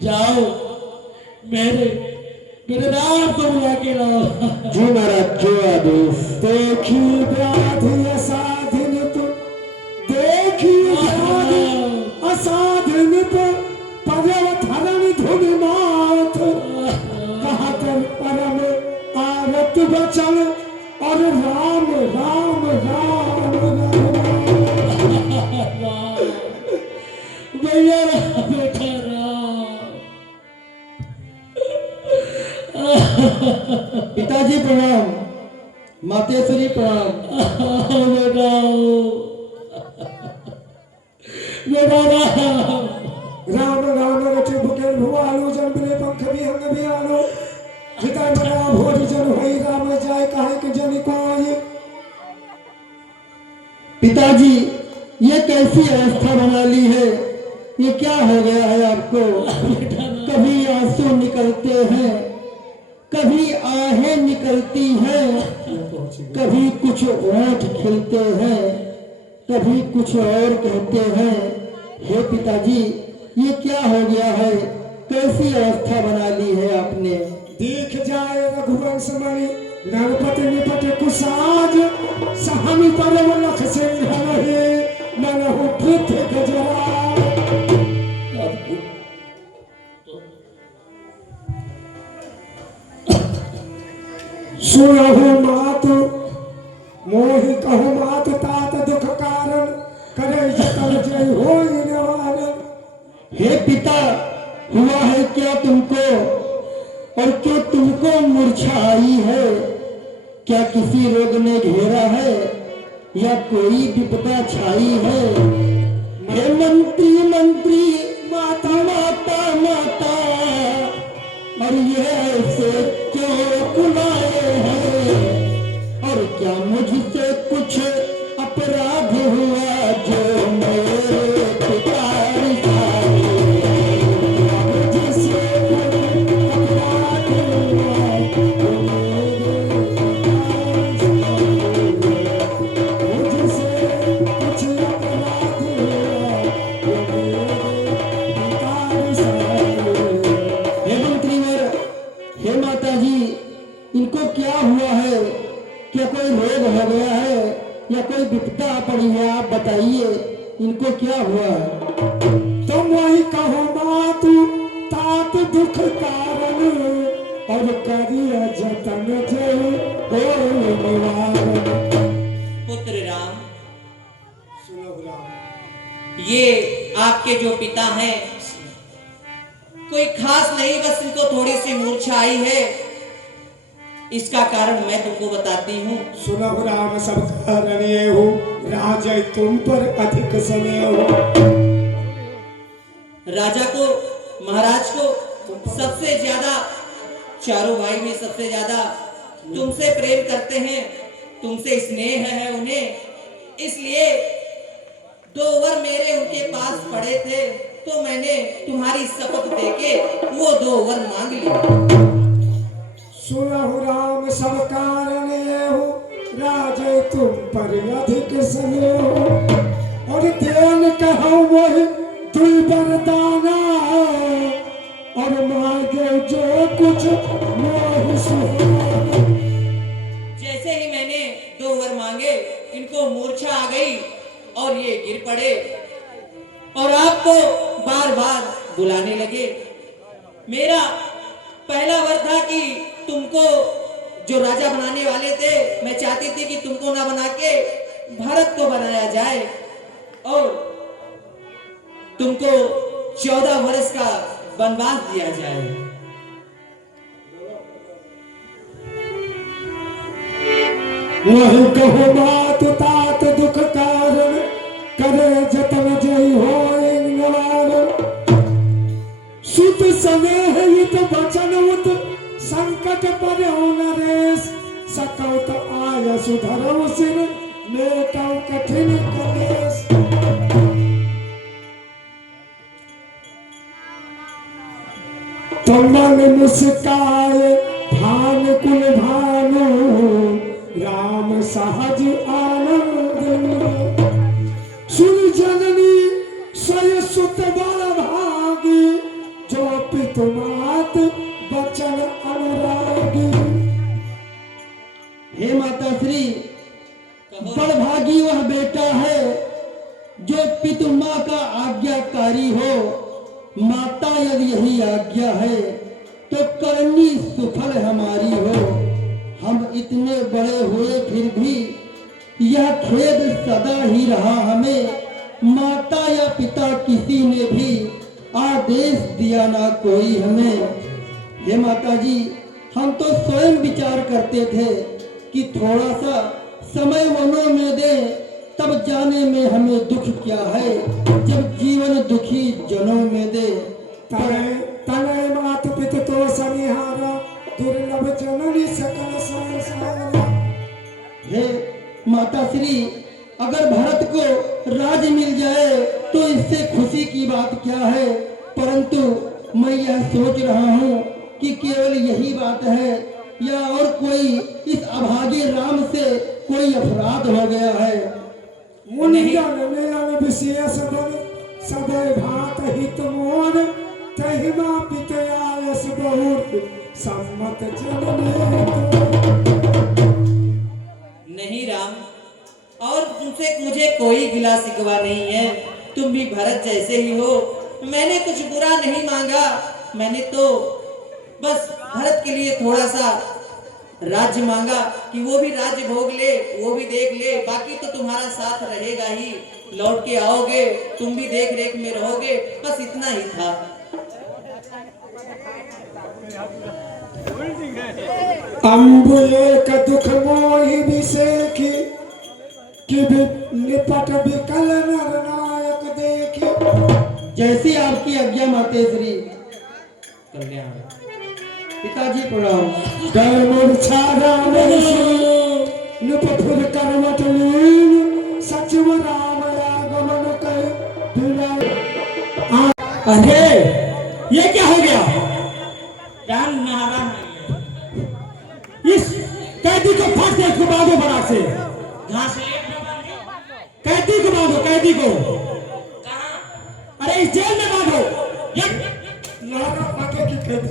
जाओ मेरे राम को बुला के लाओ। जी महाराज जो आदेश। देखी व्याधि असाधिन तुम देखी व्याधि असाधिन तुम पर्वत हरण धुनि माथ कहा कर परम आरत बचन और राम राम राम भैया बेटा राम। पिताजी प्रणाम, मातेश्वरी प्रणाम। बेटा बेटा राम राम रचि बुकेल भुआलो जन बिने पंख विहंग बियालो हितै मना भोज जन होई राम जाय काहे के जन कोई। पिताजी ये कैसी अवस्था बना ली है, ये क्या हो गया है आपको? कभी आंसू निकलते हैं, कभी आहें निकलती हैं, कभी कुछ होंठ खिलते हैं, कभी कुछ और कहते हैं। हे पिताजी ये क्या हो गया है, कैसी अवस्था बना ली है आपने? देख जाए रघुवंश मणि नरपति निपट कुसाज सहनी परम लख सिंह रहे मनहु पृथ गजरा। सुनहु मातु मोहि कहु मात तात दुख कारण करे जतन जय होई निवारण। हे पिता हुआ है क्या तुमको, और क्या तुमको मूर्छा आई है? क्या किसी रोग ने घेरा है या कोई विपदा छाई है? हे मंत्री मंत्री माता माता माता, और ये ऐसे क्यों बुलाए हैं? और क्या मुझसे कुछ अपराध हुआ जो मेरे पिता इनको क्या हुआ है? क्या कोई रोग हो गया है या कोई विपदा पड़ी है? आप बताइए इनको क्या हुआ है? तुम वही कहो मातु तात दुख कारण और करिया जतन जय होई निवारण। पुत्र राम, सुनो राम, ये आपके जो पिता हैं कोई खास नहीं, बस इनको थोड़ी सी मूर्छा आई है। इसका कारण मैं तुमको बताती हूँ। सुनो राम, सब कारण ये हो राजय तुम पर अधिक समय हो। राजा को, महाराज को सबसे ज्यादा, चारों भाई में सबसे ज्यादा तुमसे प्रेम करते हैं, तुमसे स्नेह है उन्हें। इसलिए 2 वर मेरे उनके पास पड़े थे, तो मैंने तुम्हारी शपथ देके वो 2 वर मांग लिए। सुनो राम, सब कारण ये हो राजय तुम पर अधिक समय हो। और देन कहो वही दुई वरदाना और मांगे जो कुछ मोहि सुहाना। जैसे ही मैंने 2 वर मांगे, इनको मूर्छा आ गई और ये गिर पड़े और आपको बार बार बुलाने लगे। मेरा पहला वर था कि तुमको जो राजा बनाने वाले थे, मैं चाहती थी कि तुमको ना बना के भरत को बनाया जाए और तुमको 14 वर्ष का वनवास दिया जाए। वही कहो बात तात दुख कारण करे जतन जय हो निवारण सुत समय हित वचन उत संकट पर नरेश सकौत आय सुधरव सिर मेटौ कठिन कलेश। तमन मुस्काए भान कुल भानु राम सहज आनंद सुन जननी स्वय सुत बल भागी जो पितु मात बचन अनुरागी। हे माता श्री, बड़भागी वह बेटा है जो पितु माँ का आज्ञाकारी हो। माता यदि यही आज्ञा है तो करनी सुफल हमारी हो। हम इतने बड़े हुए फिर भी यह खेद सदा ही रहा हमें, माता या पिता किसी ने भी आदेश दिया ना कोई हमें। हे माता जी, हम तो स्वयं विचार करते थे कि थोड़ा सा समय वनों में दे, तब जाने में हमें दुख क्या है जब जीवन दुखी जनों में दे। तनय मात पिता तो सनिहारा दुर्लभ जननी सकल संसार। हे माता श्री, अगर भरत को राज मिल जाए तो इससे खुशी की बात क्या है, परंतु मैं यह सोच रहा हूँ कि केवल यही बात है या और कोई इस अभागे राम से कोई अपराध हो गया है। मुनिजन मिलन विशेष बल सदै भात हित मोर तहिमा पितयायस बहुत सम्मत जननी। नहीं राम, और तुमसे मुझे कोई गिला शिकवा नहीं है। तुम भी भरत जैसे ही हो। मैंने कुछ बुरा नहीं मांगा, मैंने तो बस भरत के लिए थोड़ा सा राज्य मांगा कि वो भी राज्य भोग ले, वो भी देख ले। बाकी तो तुम्हारा साथ रहेगा ही, लौट के आओगे, तुम भी देख रेख में रहोगे, बस इतना ही था। अम्बु एक दुख मोहि विषेखी कि निपट विकल नर नायक देखी। जैसी आपकी आज्ञा माते श्री। कल्याण। पिताजी प्रणाम। कर मूर्छा राम निपफुर करवट लीन सचिव राम आगमन कर विलय। अरे ये क्या हो गया? राम नारायण, इस कैदी को फाड़ दे, इसको बांधो बड़ा से। घास कैदी को बांधो, कैदी को। अरे इस जेल में बांधो। नारा बांधे की कैदी,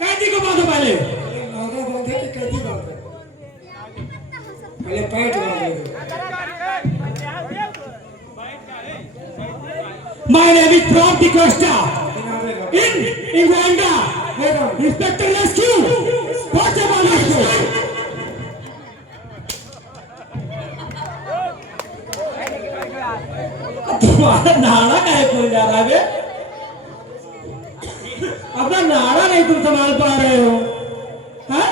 कैदी को बांधो पहले। नारा बांधे की कैदी बांधे, पहले पैंट बांधे। My name is from the Costa in Uganda. Inspector Rescue. What's about rescue? तुम्हारा नारा कहे खुल जा रहा है? अपना नारा नहीं तुम संभाल पा रहे हो, हाँ?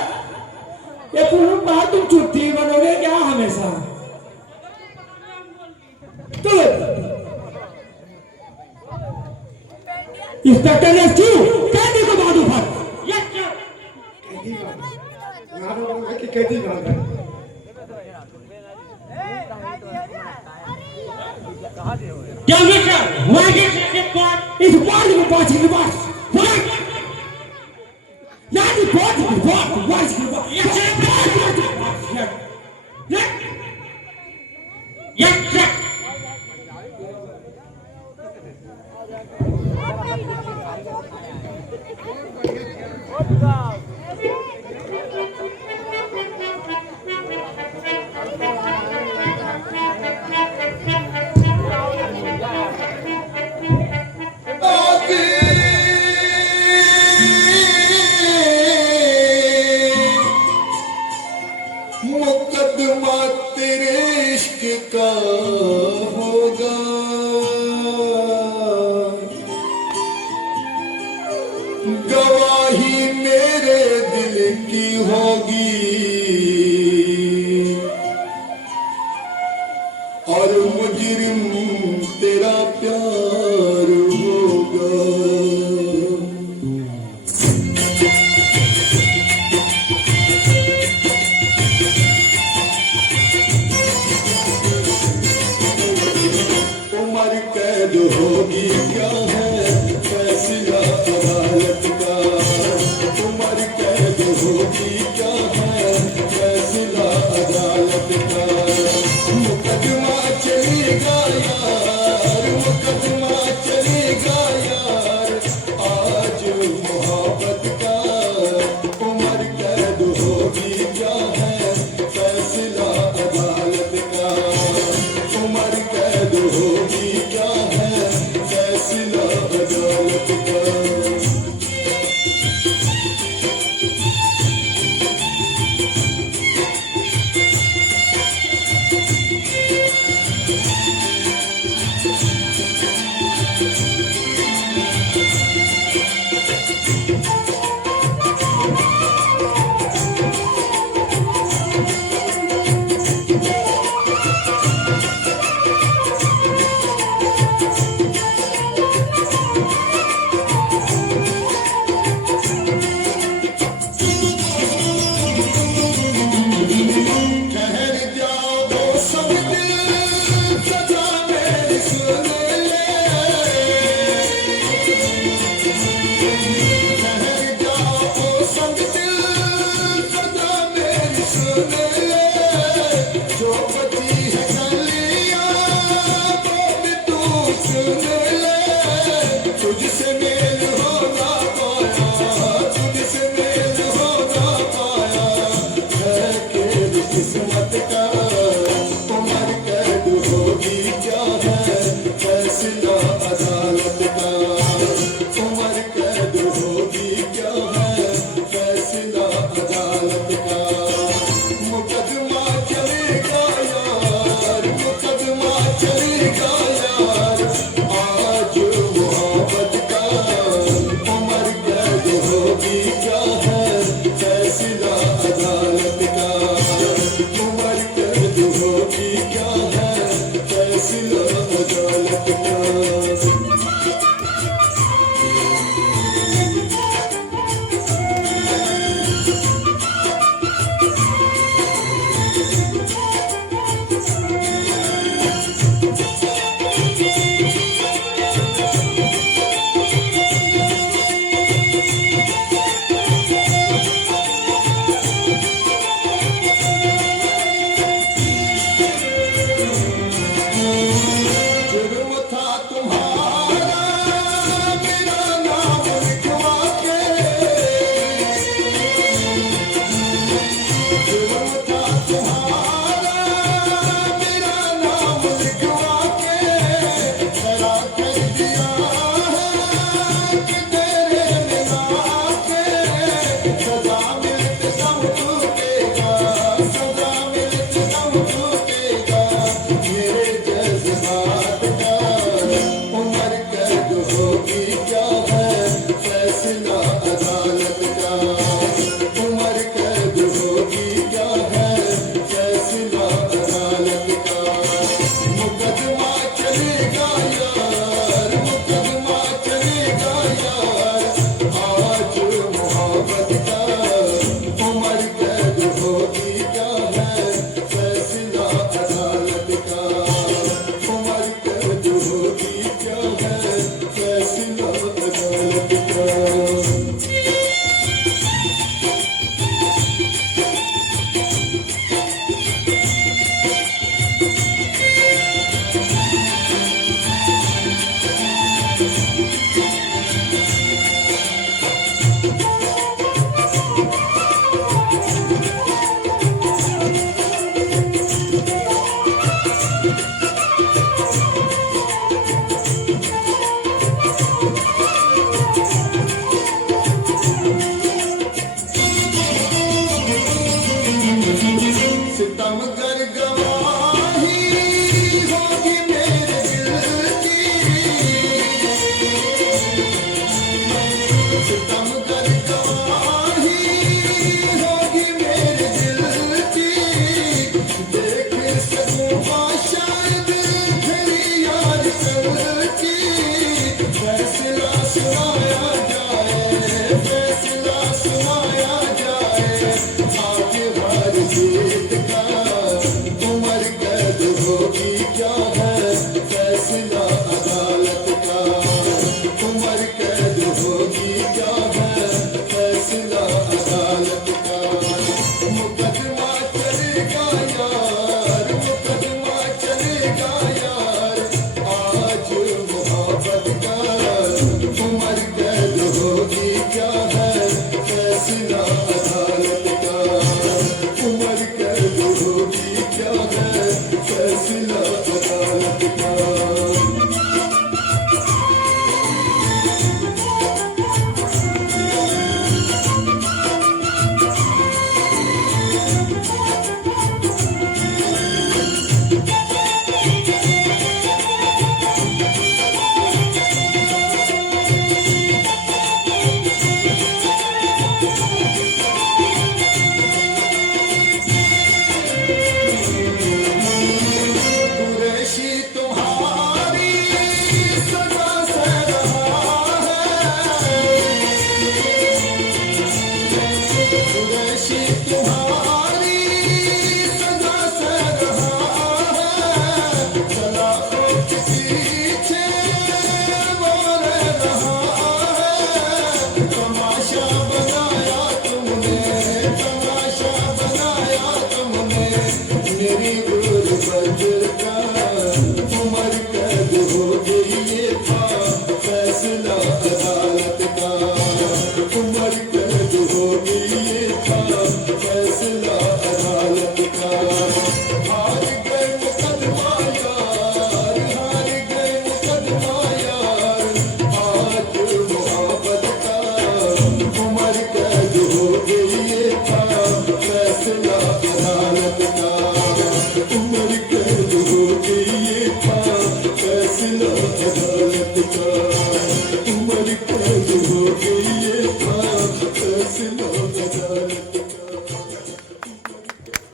ये बात तुम चुट्टी बनोगे क्या हमेशा? इंस्पेक्टर रेस्क्यू, कैदी को बांधो फट। कैदी बांधे, नारा बांधे की कैदी बांधे। क्या mister? Why did you report? It's one report in the box. Why? Not the report, the report, the voice in the box. Yes, sir. Yes, sir. गवाही मेरे दिल की होगी और मुजरिम तेरा प्यार होगा। उम्र कैद होगी क्या है फैसला अदालत का। उम्र कैद होगी क्या है फैसला अदालत का। मुकदमा चलेगा यार, मुकदमा चलेगा यार आज मोहब्बत का। उम्र कैद होगी क्या है फैसला अदालत का। उम्र कैद होगी क्या है फैसला अदालत का। ठहर जाओ सब दिल सजा मेरी सुन ले। ठहर जाओ सब दिल सजा मेरी सुन ले। जो बची है गलियां वो भी तू सुन ले। तुझसे मेल हो ना पाया, तुझसे मेल हो ना पाया है खेल किस्मत का। उम्र कैद होगी क्या है फैसला अदालत का। उम्र कैद होगी क्या है फैसला अदालत का। मुकदमा चलेगा यार, मुकदमा चलेगा यार आज मोहब्बत का। उम्र कैद होगी क्या है फैसला अदालत का। उम्र कैद होगी क्या है फैसला अदालत का। जुर्म था तुम्हारा मेरा नाम लिखवा के। जुर्म था तुम्हारा मेरा नाम लिखवा के। खड़ा कर दिया है कि तेरे निगाह के। सजा मिलते सब झूठेगा, सजा मिलते सब झूठेगा मेरे जज्बात का। उम्र कैद होगी क्या है फैसला अदालत का। उम्र कैद होगी क्या है फैसला अदालत का। मुकदमा चलेगा यार, मुकदमा चलेगा यार आज मोहब्बत का। उम्र कैद होगी क्या है फैसला अदालत का। उम्र कैद होगी क्या है फैसला अदालत का।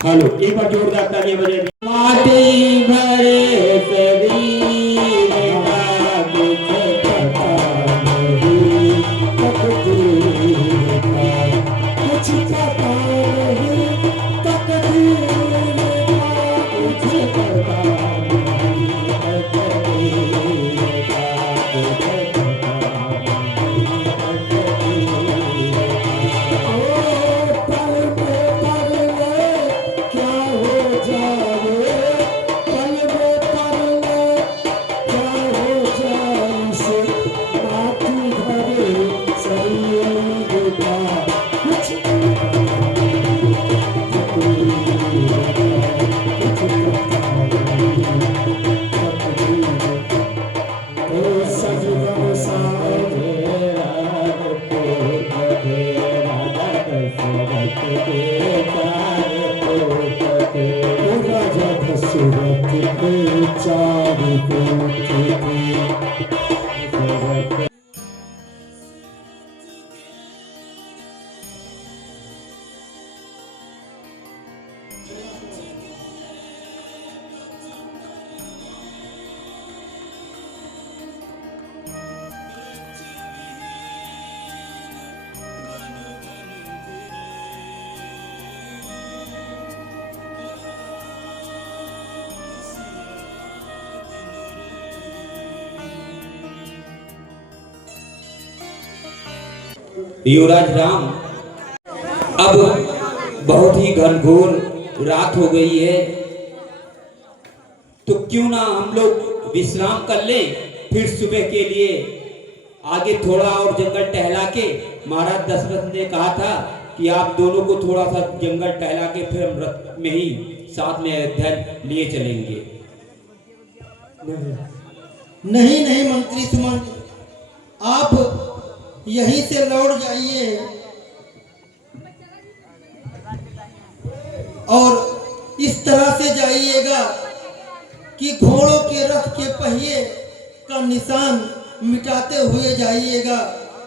हेलो, एक बार जोरदार तालियां बजाइए। माटी भरे शरीर का कुछ पता नहीं, तकदीर का कुछ पता नहीं, तकदीर का कुछ पता नहीं, तकदीर का कुछ पता नहीं, तकदीर का। ओ पल में पल में क्या हो जाए, पल में पल में क्या हो जाए, से माटी भरे शरीर का कुछ ओ सजनों साथ राजा दशरथ के चार पुत्र थे। युवराज राम, अब बहुत ही घनघोर रात हो गई है, तो क्यों ना हम लोग विश्राम कर लें, फिर सुबह के लिए आगे थोड़ा और जंगल टहला के। महाराज दशरथ ने कहा था कि आप दोनों को थोड़ा सा जंगल टहला के फिर हम रथ में ही साथ में अयोध्या लिए चलेंगे। नहीं नहीं मंत्री सुमंत, आप यहीं से लौट जाइए और इस तरह से जाइएगा कि घोड़ों के रथ के पहिए का निशान मिटाते हुए जाइएगा।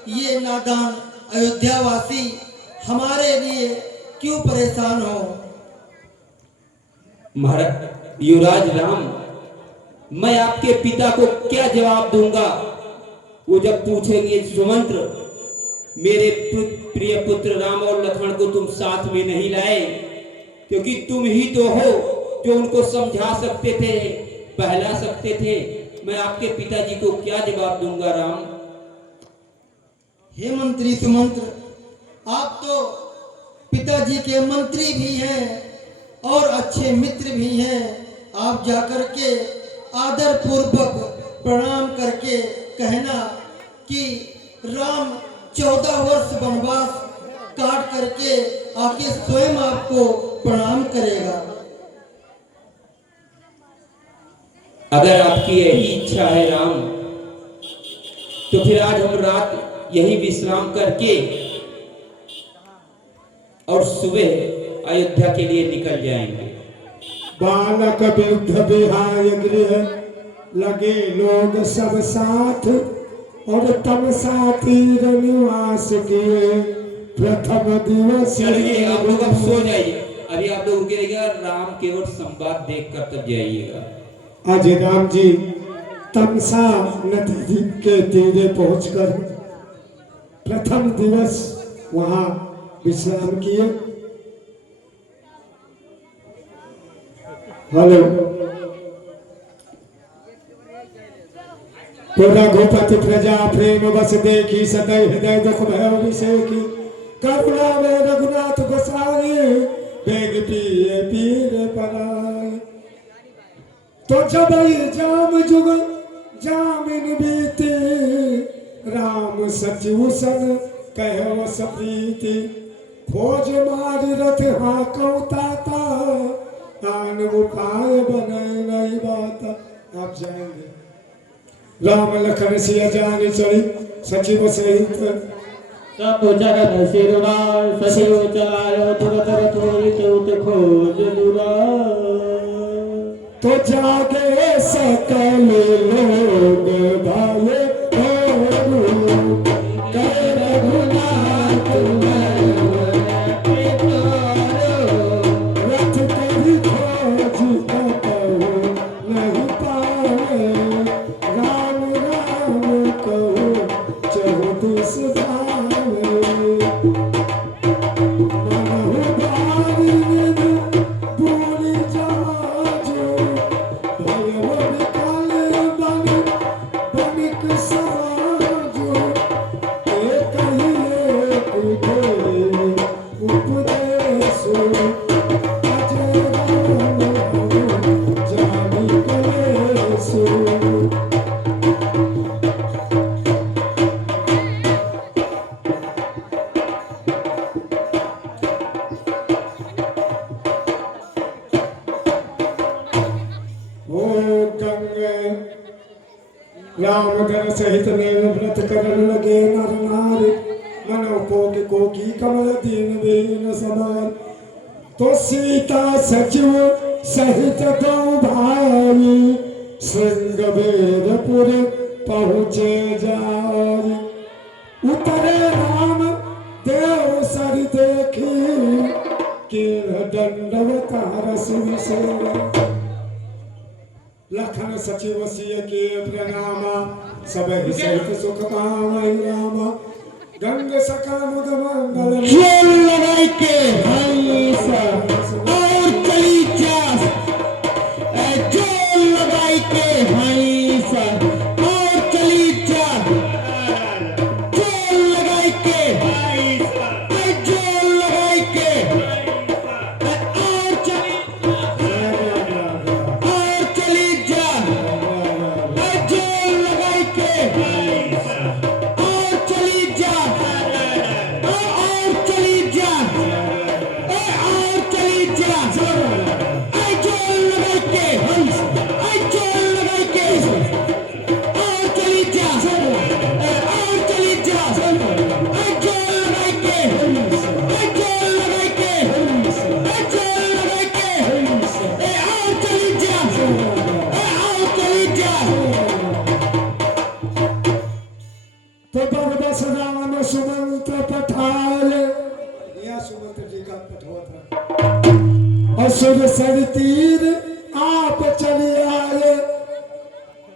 ये नादान अयोध्यावासी हमारे लिए क्यों परेशान हो। महाराज युवराज राम, मैं आपके पिता को क्या जवाब दूंगा? वो जब पूछेंगे सुमंत्र, मेरे प्रिय पुत्र राम और लक्ष्मण को तुम साथ में नहीं लाए, क्योंकि तुम ही तो हो जो उनको समझा सकते थे, बहला सकते थे। मैं आपके पिताजी को क्या जवाब दूंगा राम? हे मंत्री सुमंत्र, आप तो पिताजी के मंत्री भी हैं और अच्छे मित्र भी हैं। आप जाकर के आदर पूर्वक प्रणाम करके कहना कि राम 14 वर्ष वनवास काट करके आके स्वयं आपको प्रणाम करेगा। अगर आपकी यही इच्छा है राम, तो फिर आज हम रात यही विश्राम करके और सुबह अयोध्या के लिए निकल जाएंगे। बालक विद्ध विहाय गृह लगे लोग सब साथ, और तब साथी निवास किए प्रथम दिवस। चलिए आप लोग अब सो जाइए, अभी आप लोग रुकिएगा, राम के ओर संवाद देखकर तब जाइएगा। आज राम जी तमसा नदी के तीरे पहुंचकर प्रथम दिवस वहां विश्राम किए। हेलो, तो रघुपति प्रजा प्रेम बस देखी, सदैव हृदय दुख भय विषेकी, करुणा में रघुनाथ बसाए, बेग पिए पीर पराए। तो जब जाम जुग जामिन बीती, राम सचिव सन कहो सप्रीति, खोज मारी रथ हाकौ ताता, आन उपाय बने नहीं बात। आप जाएंगे। राम लखन सिया जान चढ़ी सचिव सहित, सब जगत सिरवार सचिव चलायो, तुरत रथोरित उत खोज दुरार। तो जागे सकल लोग भाले रथ दामोदर सहित नेम व्रत करन लगे नर नारी मनो कोटि कमल दीन बेन समान। तो सीता सचिव सहित दो भाई श्रृंगवेरपुर पहुँचे जाई। उतरे राम देव सर देखी कीर्ण दंडवत हरसि विसेवा। लखन सचिव सिय के प्रणामा सब ही सहित सुख पावै रामा। गंग सकल मुद मंगल जोर लगाई के हंस और चली जा, जोर लगाई के हंस और चली जा, जोर लगाई के जोर लगाई के और चली जा, जोर लगाई के और चली जा, और चली जा, और चली जा, जोर लगाई के हंस, जोर लगाई के और चली जा, और चली जा, जोर लगाई के, जोर लगाई के, जोर लगाई के और चली जा, और चली जा। तो बरबस राम सुमंत्र पठाए। यह सुमंत्र जी का पठोत है। असुर सर तीर आप चले आए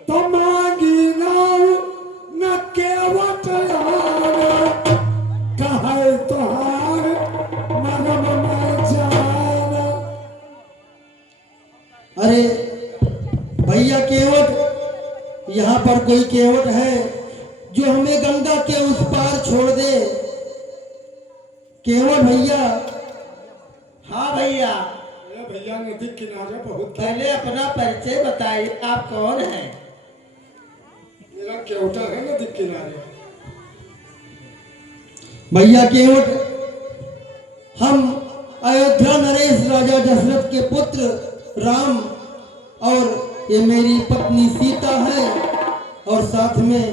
तो मांगी नाव न केवट लाना। कहे तुहार मरम में जाना। अरे भैया केवट, यहाँ पर कोई केवट है जो हमें गंगा के उस पार छोड़ दे? केवट भैया। हाँ भैया, ये भैया नदी किनारे बहुत पहले अपना परिचय बताइए, आप कौन हैं? मेरा केवटा है नदी किनारे। भैया केवट, हम अयोध्या नरेश राजा दशरथ के पुत्र राम और ये मेरी पत्नी सीता है और साथ में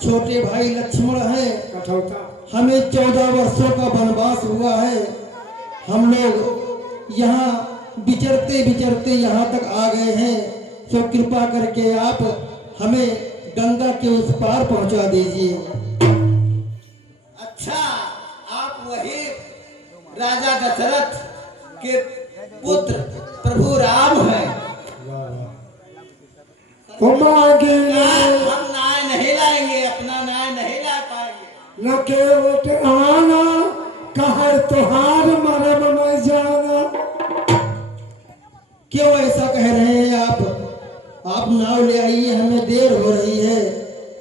छोटे भाई लक्ष्मण है। कठौता हमें 14 वर्षों का वनवास हुआ है। हम लोग यहाँ विचरते विचरते यहाँ तक आ गए हैं। सो कृपा करके आप हमें गंगा के उस पार पहुँचा दीजिए। अच्छा, आप वही राजा दशरथ के पुत्र प्रभु राम हैं। हम न्याय नहीं लाएंगे, अपना न्याय नहीं ला पाएंगे। न केवट आना कहे तुहार मरम में जाना। क्यों ऐसा कह रहे हैं आप? आप नाव ले आइए, हमें देर हो रही है,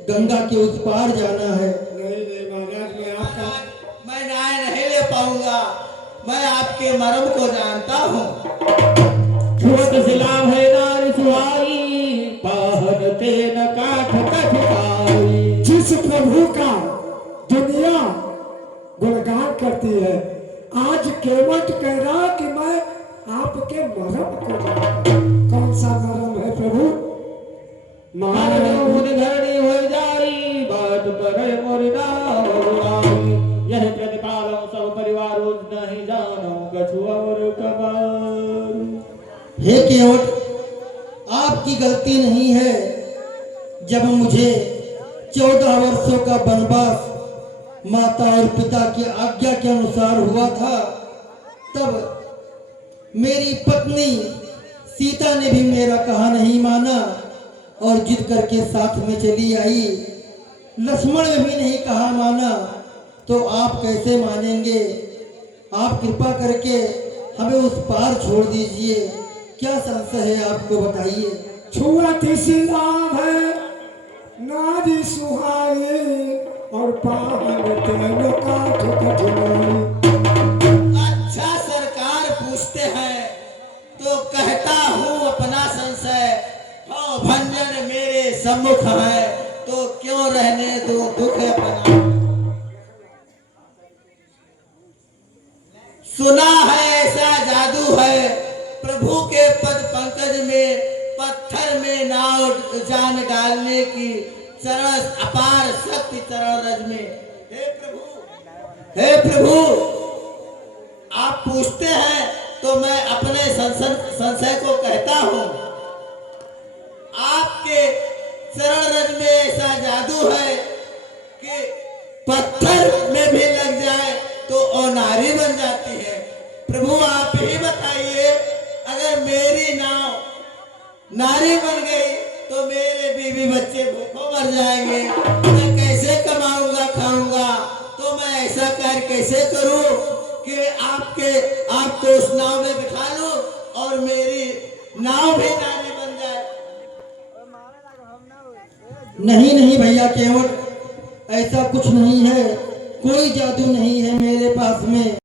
गंगा के उस पार जाना है। नहीं महाराज, मैं न्याय नहीं ले पाऊंगा। मैं आपके मरम को जानता हूँ। छोट सिला है नार सुहाई, पहनते न काठ कठिनाई। जिस प्रभु का दुनिया गुणगान करती है, आज केवट कह रहा कि मैं आपके मरम को जानता हूं। कौन सा मरम है प्रभु? धरणी हो जाई, बात पर यह प्रतिपालो सब परिवार नहीं जानो कछु और कबार। हे केवट, आपकी गलती नहीं है। जब मुझे 14 वर्षों का वनवास माता और पिता की आज्ञा के अनुसार हुआ था, तब मेरी पत्नी सीता ने भी मेरा कहा नहीं माना और जिद करके साथ में चली आई। लक्ष्मण ने भी नहीं कहा माना, तो आप कैसे मानेंगे? आप कृपा करके हमें उस पार छोड़ दीजिए। क्या संशय है आपको, बताइए। छुअति सिलाव है नारी सुहाई और पावन तेन काठ कठिनाई। अच्छा, सरकार पूछते हैं तो कहता हूँ अपना संशय। हाँ, भंजन मेरे सम्मुख है तो क्यों रहने दो दुख अपना। सुना है ऐसा जादू है प्रभु के पद पंकज में, पत्थर में नाव जान डालने की चरण अपार शक्ति चरण रज में। हे प्रभु आप पूछते हैं तो मैं अपने संशय को कहता हूँ। आपके चरण रज में ऐसा जादू है कि पत्थर में भी लग जाए तो ओनारी बन जाती है। प्रभु आप ही बताइए, अगर मेरी नाव नारी बन गई तो मेरे बीवी बच्चे भूखों मर जाएंगे। मैं कैसे कमाऊंगा खाऊंगा? तो मैं ऐसा कार्य कैसे करूं कि आपको उस नाव में बिठा लूं और मेरी नाव भी नारी बन जाए। नहीं नहीं भैया केवल ऐसा कुछ नहीं है, कोई जादू नहीं है मेरे पास में।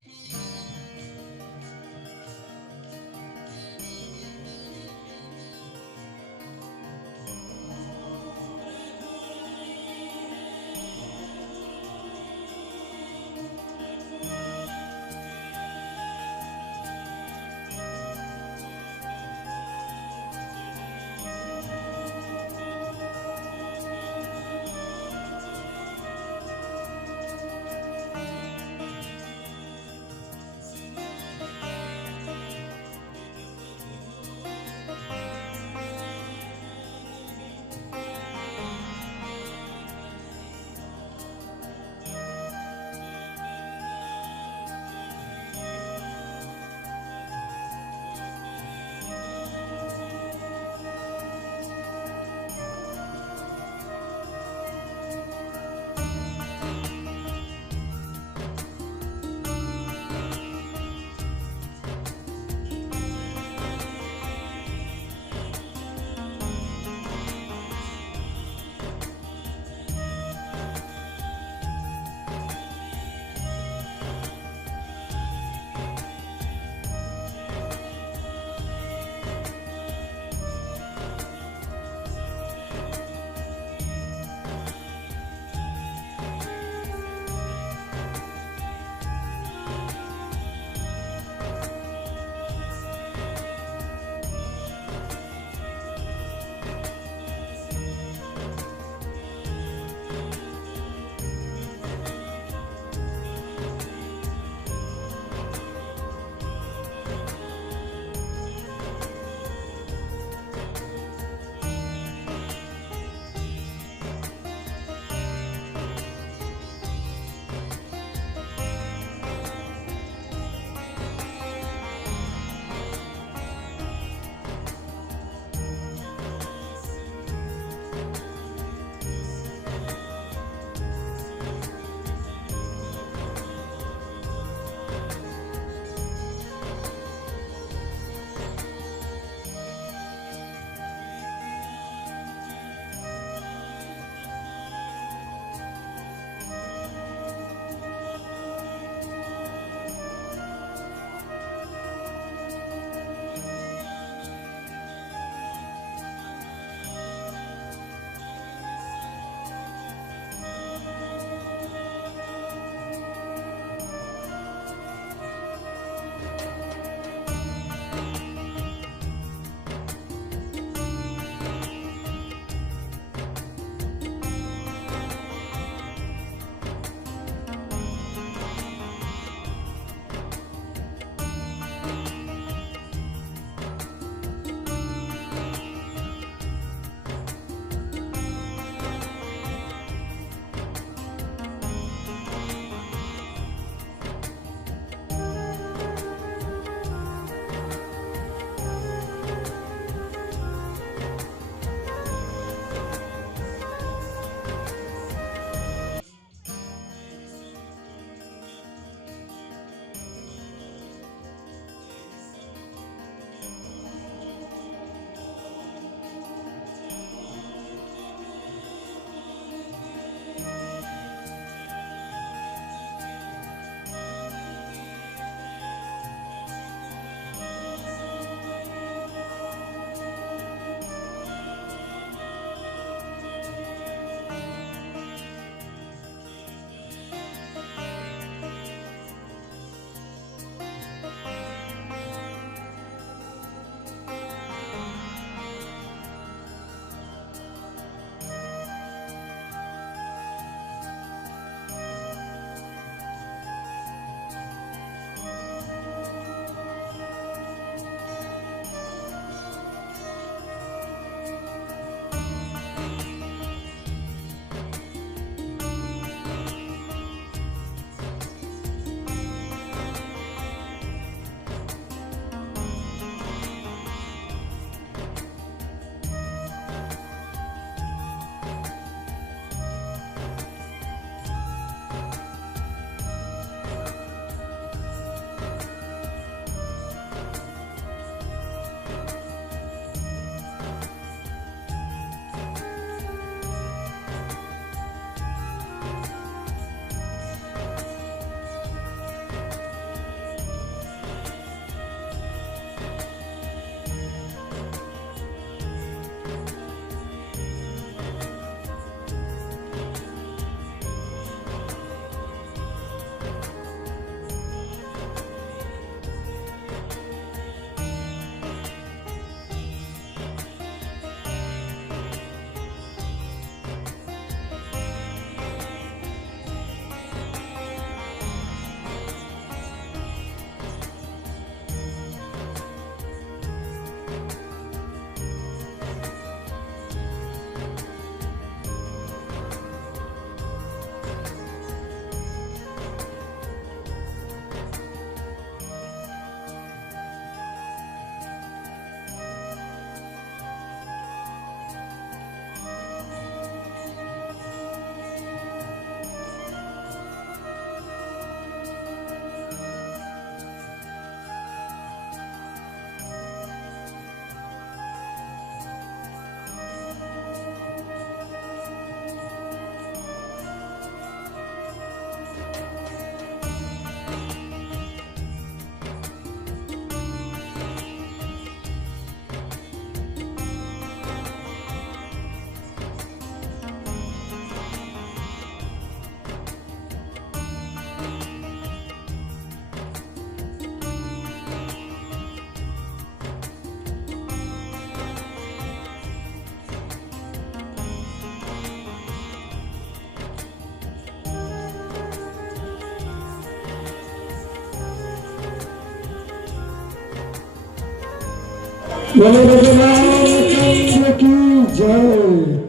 बोले रामचंद्र की जय।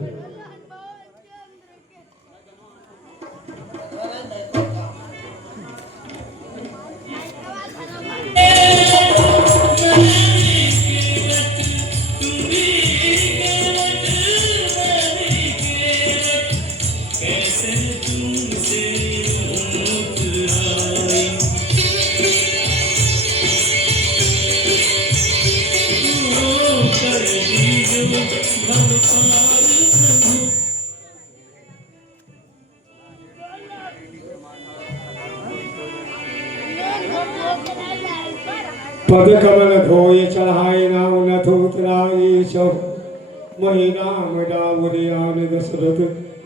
पद कमल धोय चढ़ाए नाम न थोतराए सब मही नाम डावरियान दशरथ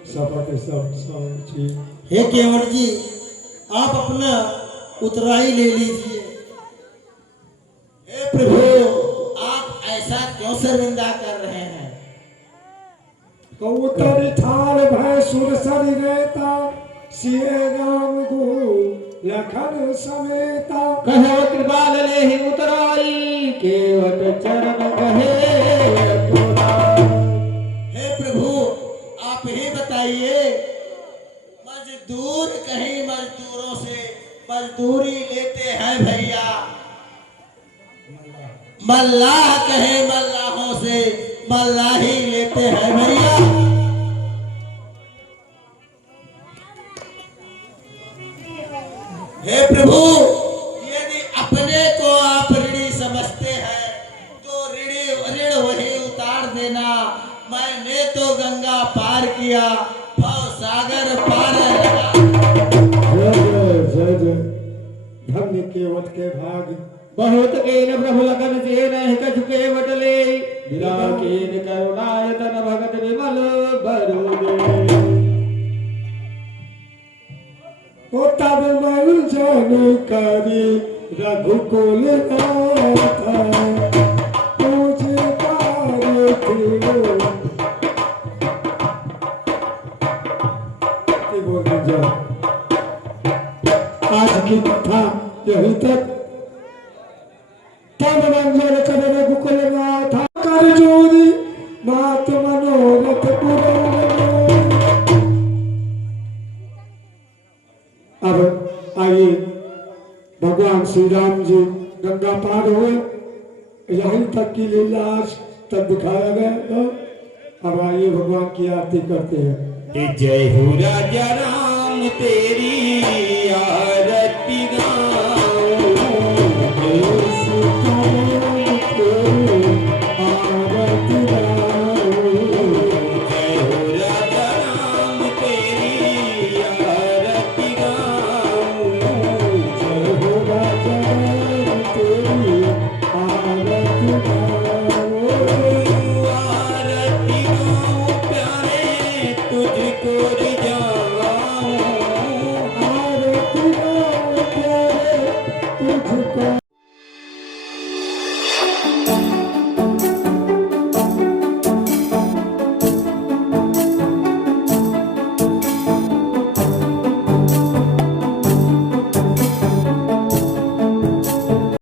सपत सब साची। हे केवट जी, आप अपना उतराई ले लीजिए। हे प्रभु, आप ऐसा क्यों शर्मिंदा कर रहे हैं? कौतर थाल भय सुर सरि रहता सिए राम गो लखन समेता। कहो कृपाल ले ही उतराई केवट चरण कहे हे प्रभु, आप ही बताइए, मजदूर कहीं मजदूरों से मजदूरी लेते हैं भैया, मल्लाह कहे मल्लाहों से मल्लाही लेते हैं भैया। हे प्रभु, यदि अपने को आप ऋणी समझते हैं तो ऋण वही उतार देना। मैंने तो गंगा पार किया, भव सागर पार लगा। जय जय धन्य केवट के भाग। बहुत केन प्रभु लगन जे नहीं कछु केवट ले बिना केन करुणाय तन भगत विमल बरु दे। ओ तब मरु जन करी रघुकुल नाथ तुझे पार फिरो। बोल जा आज की कथा यही तक। तब मंजर कर रघुकुल नाथ कर जोरी मात मनोरथ पुराण। अब आइए भगवान श्री राम जी गंगा पार हुए, यहीं तक की लीला आज तक दिखाया गया। अब आइए भगवान की आरती करते हैं। जय हो राजा राम तेरी आरती गा।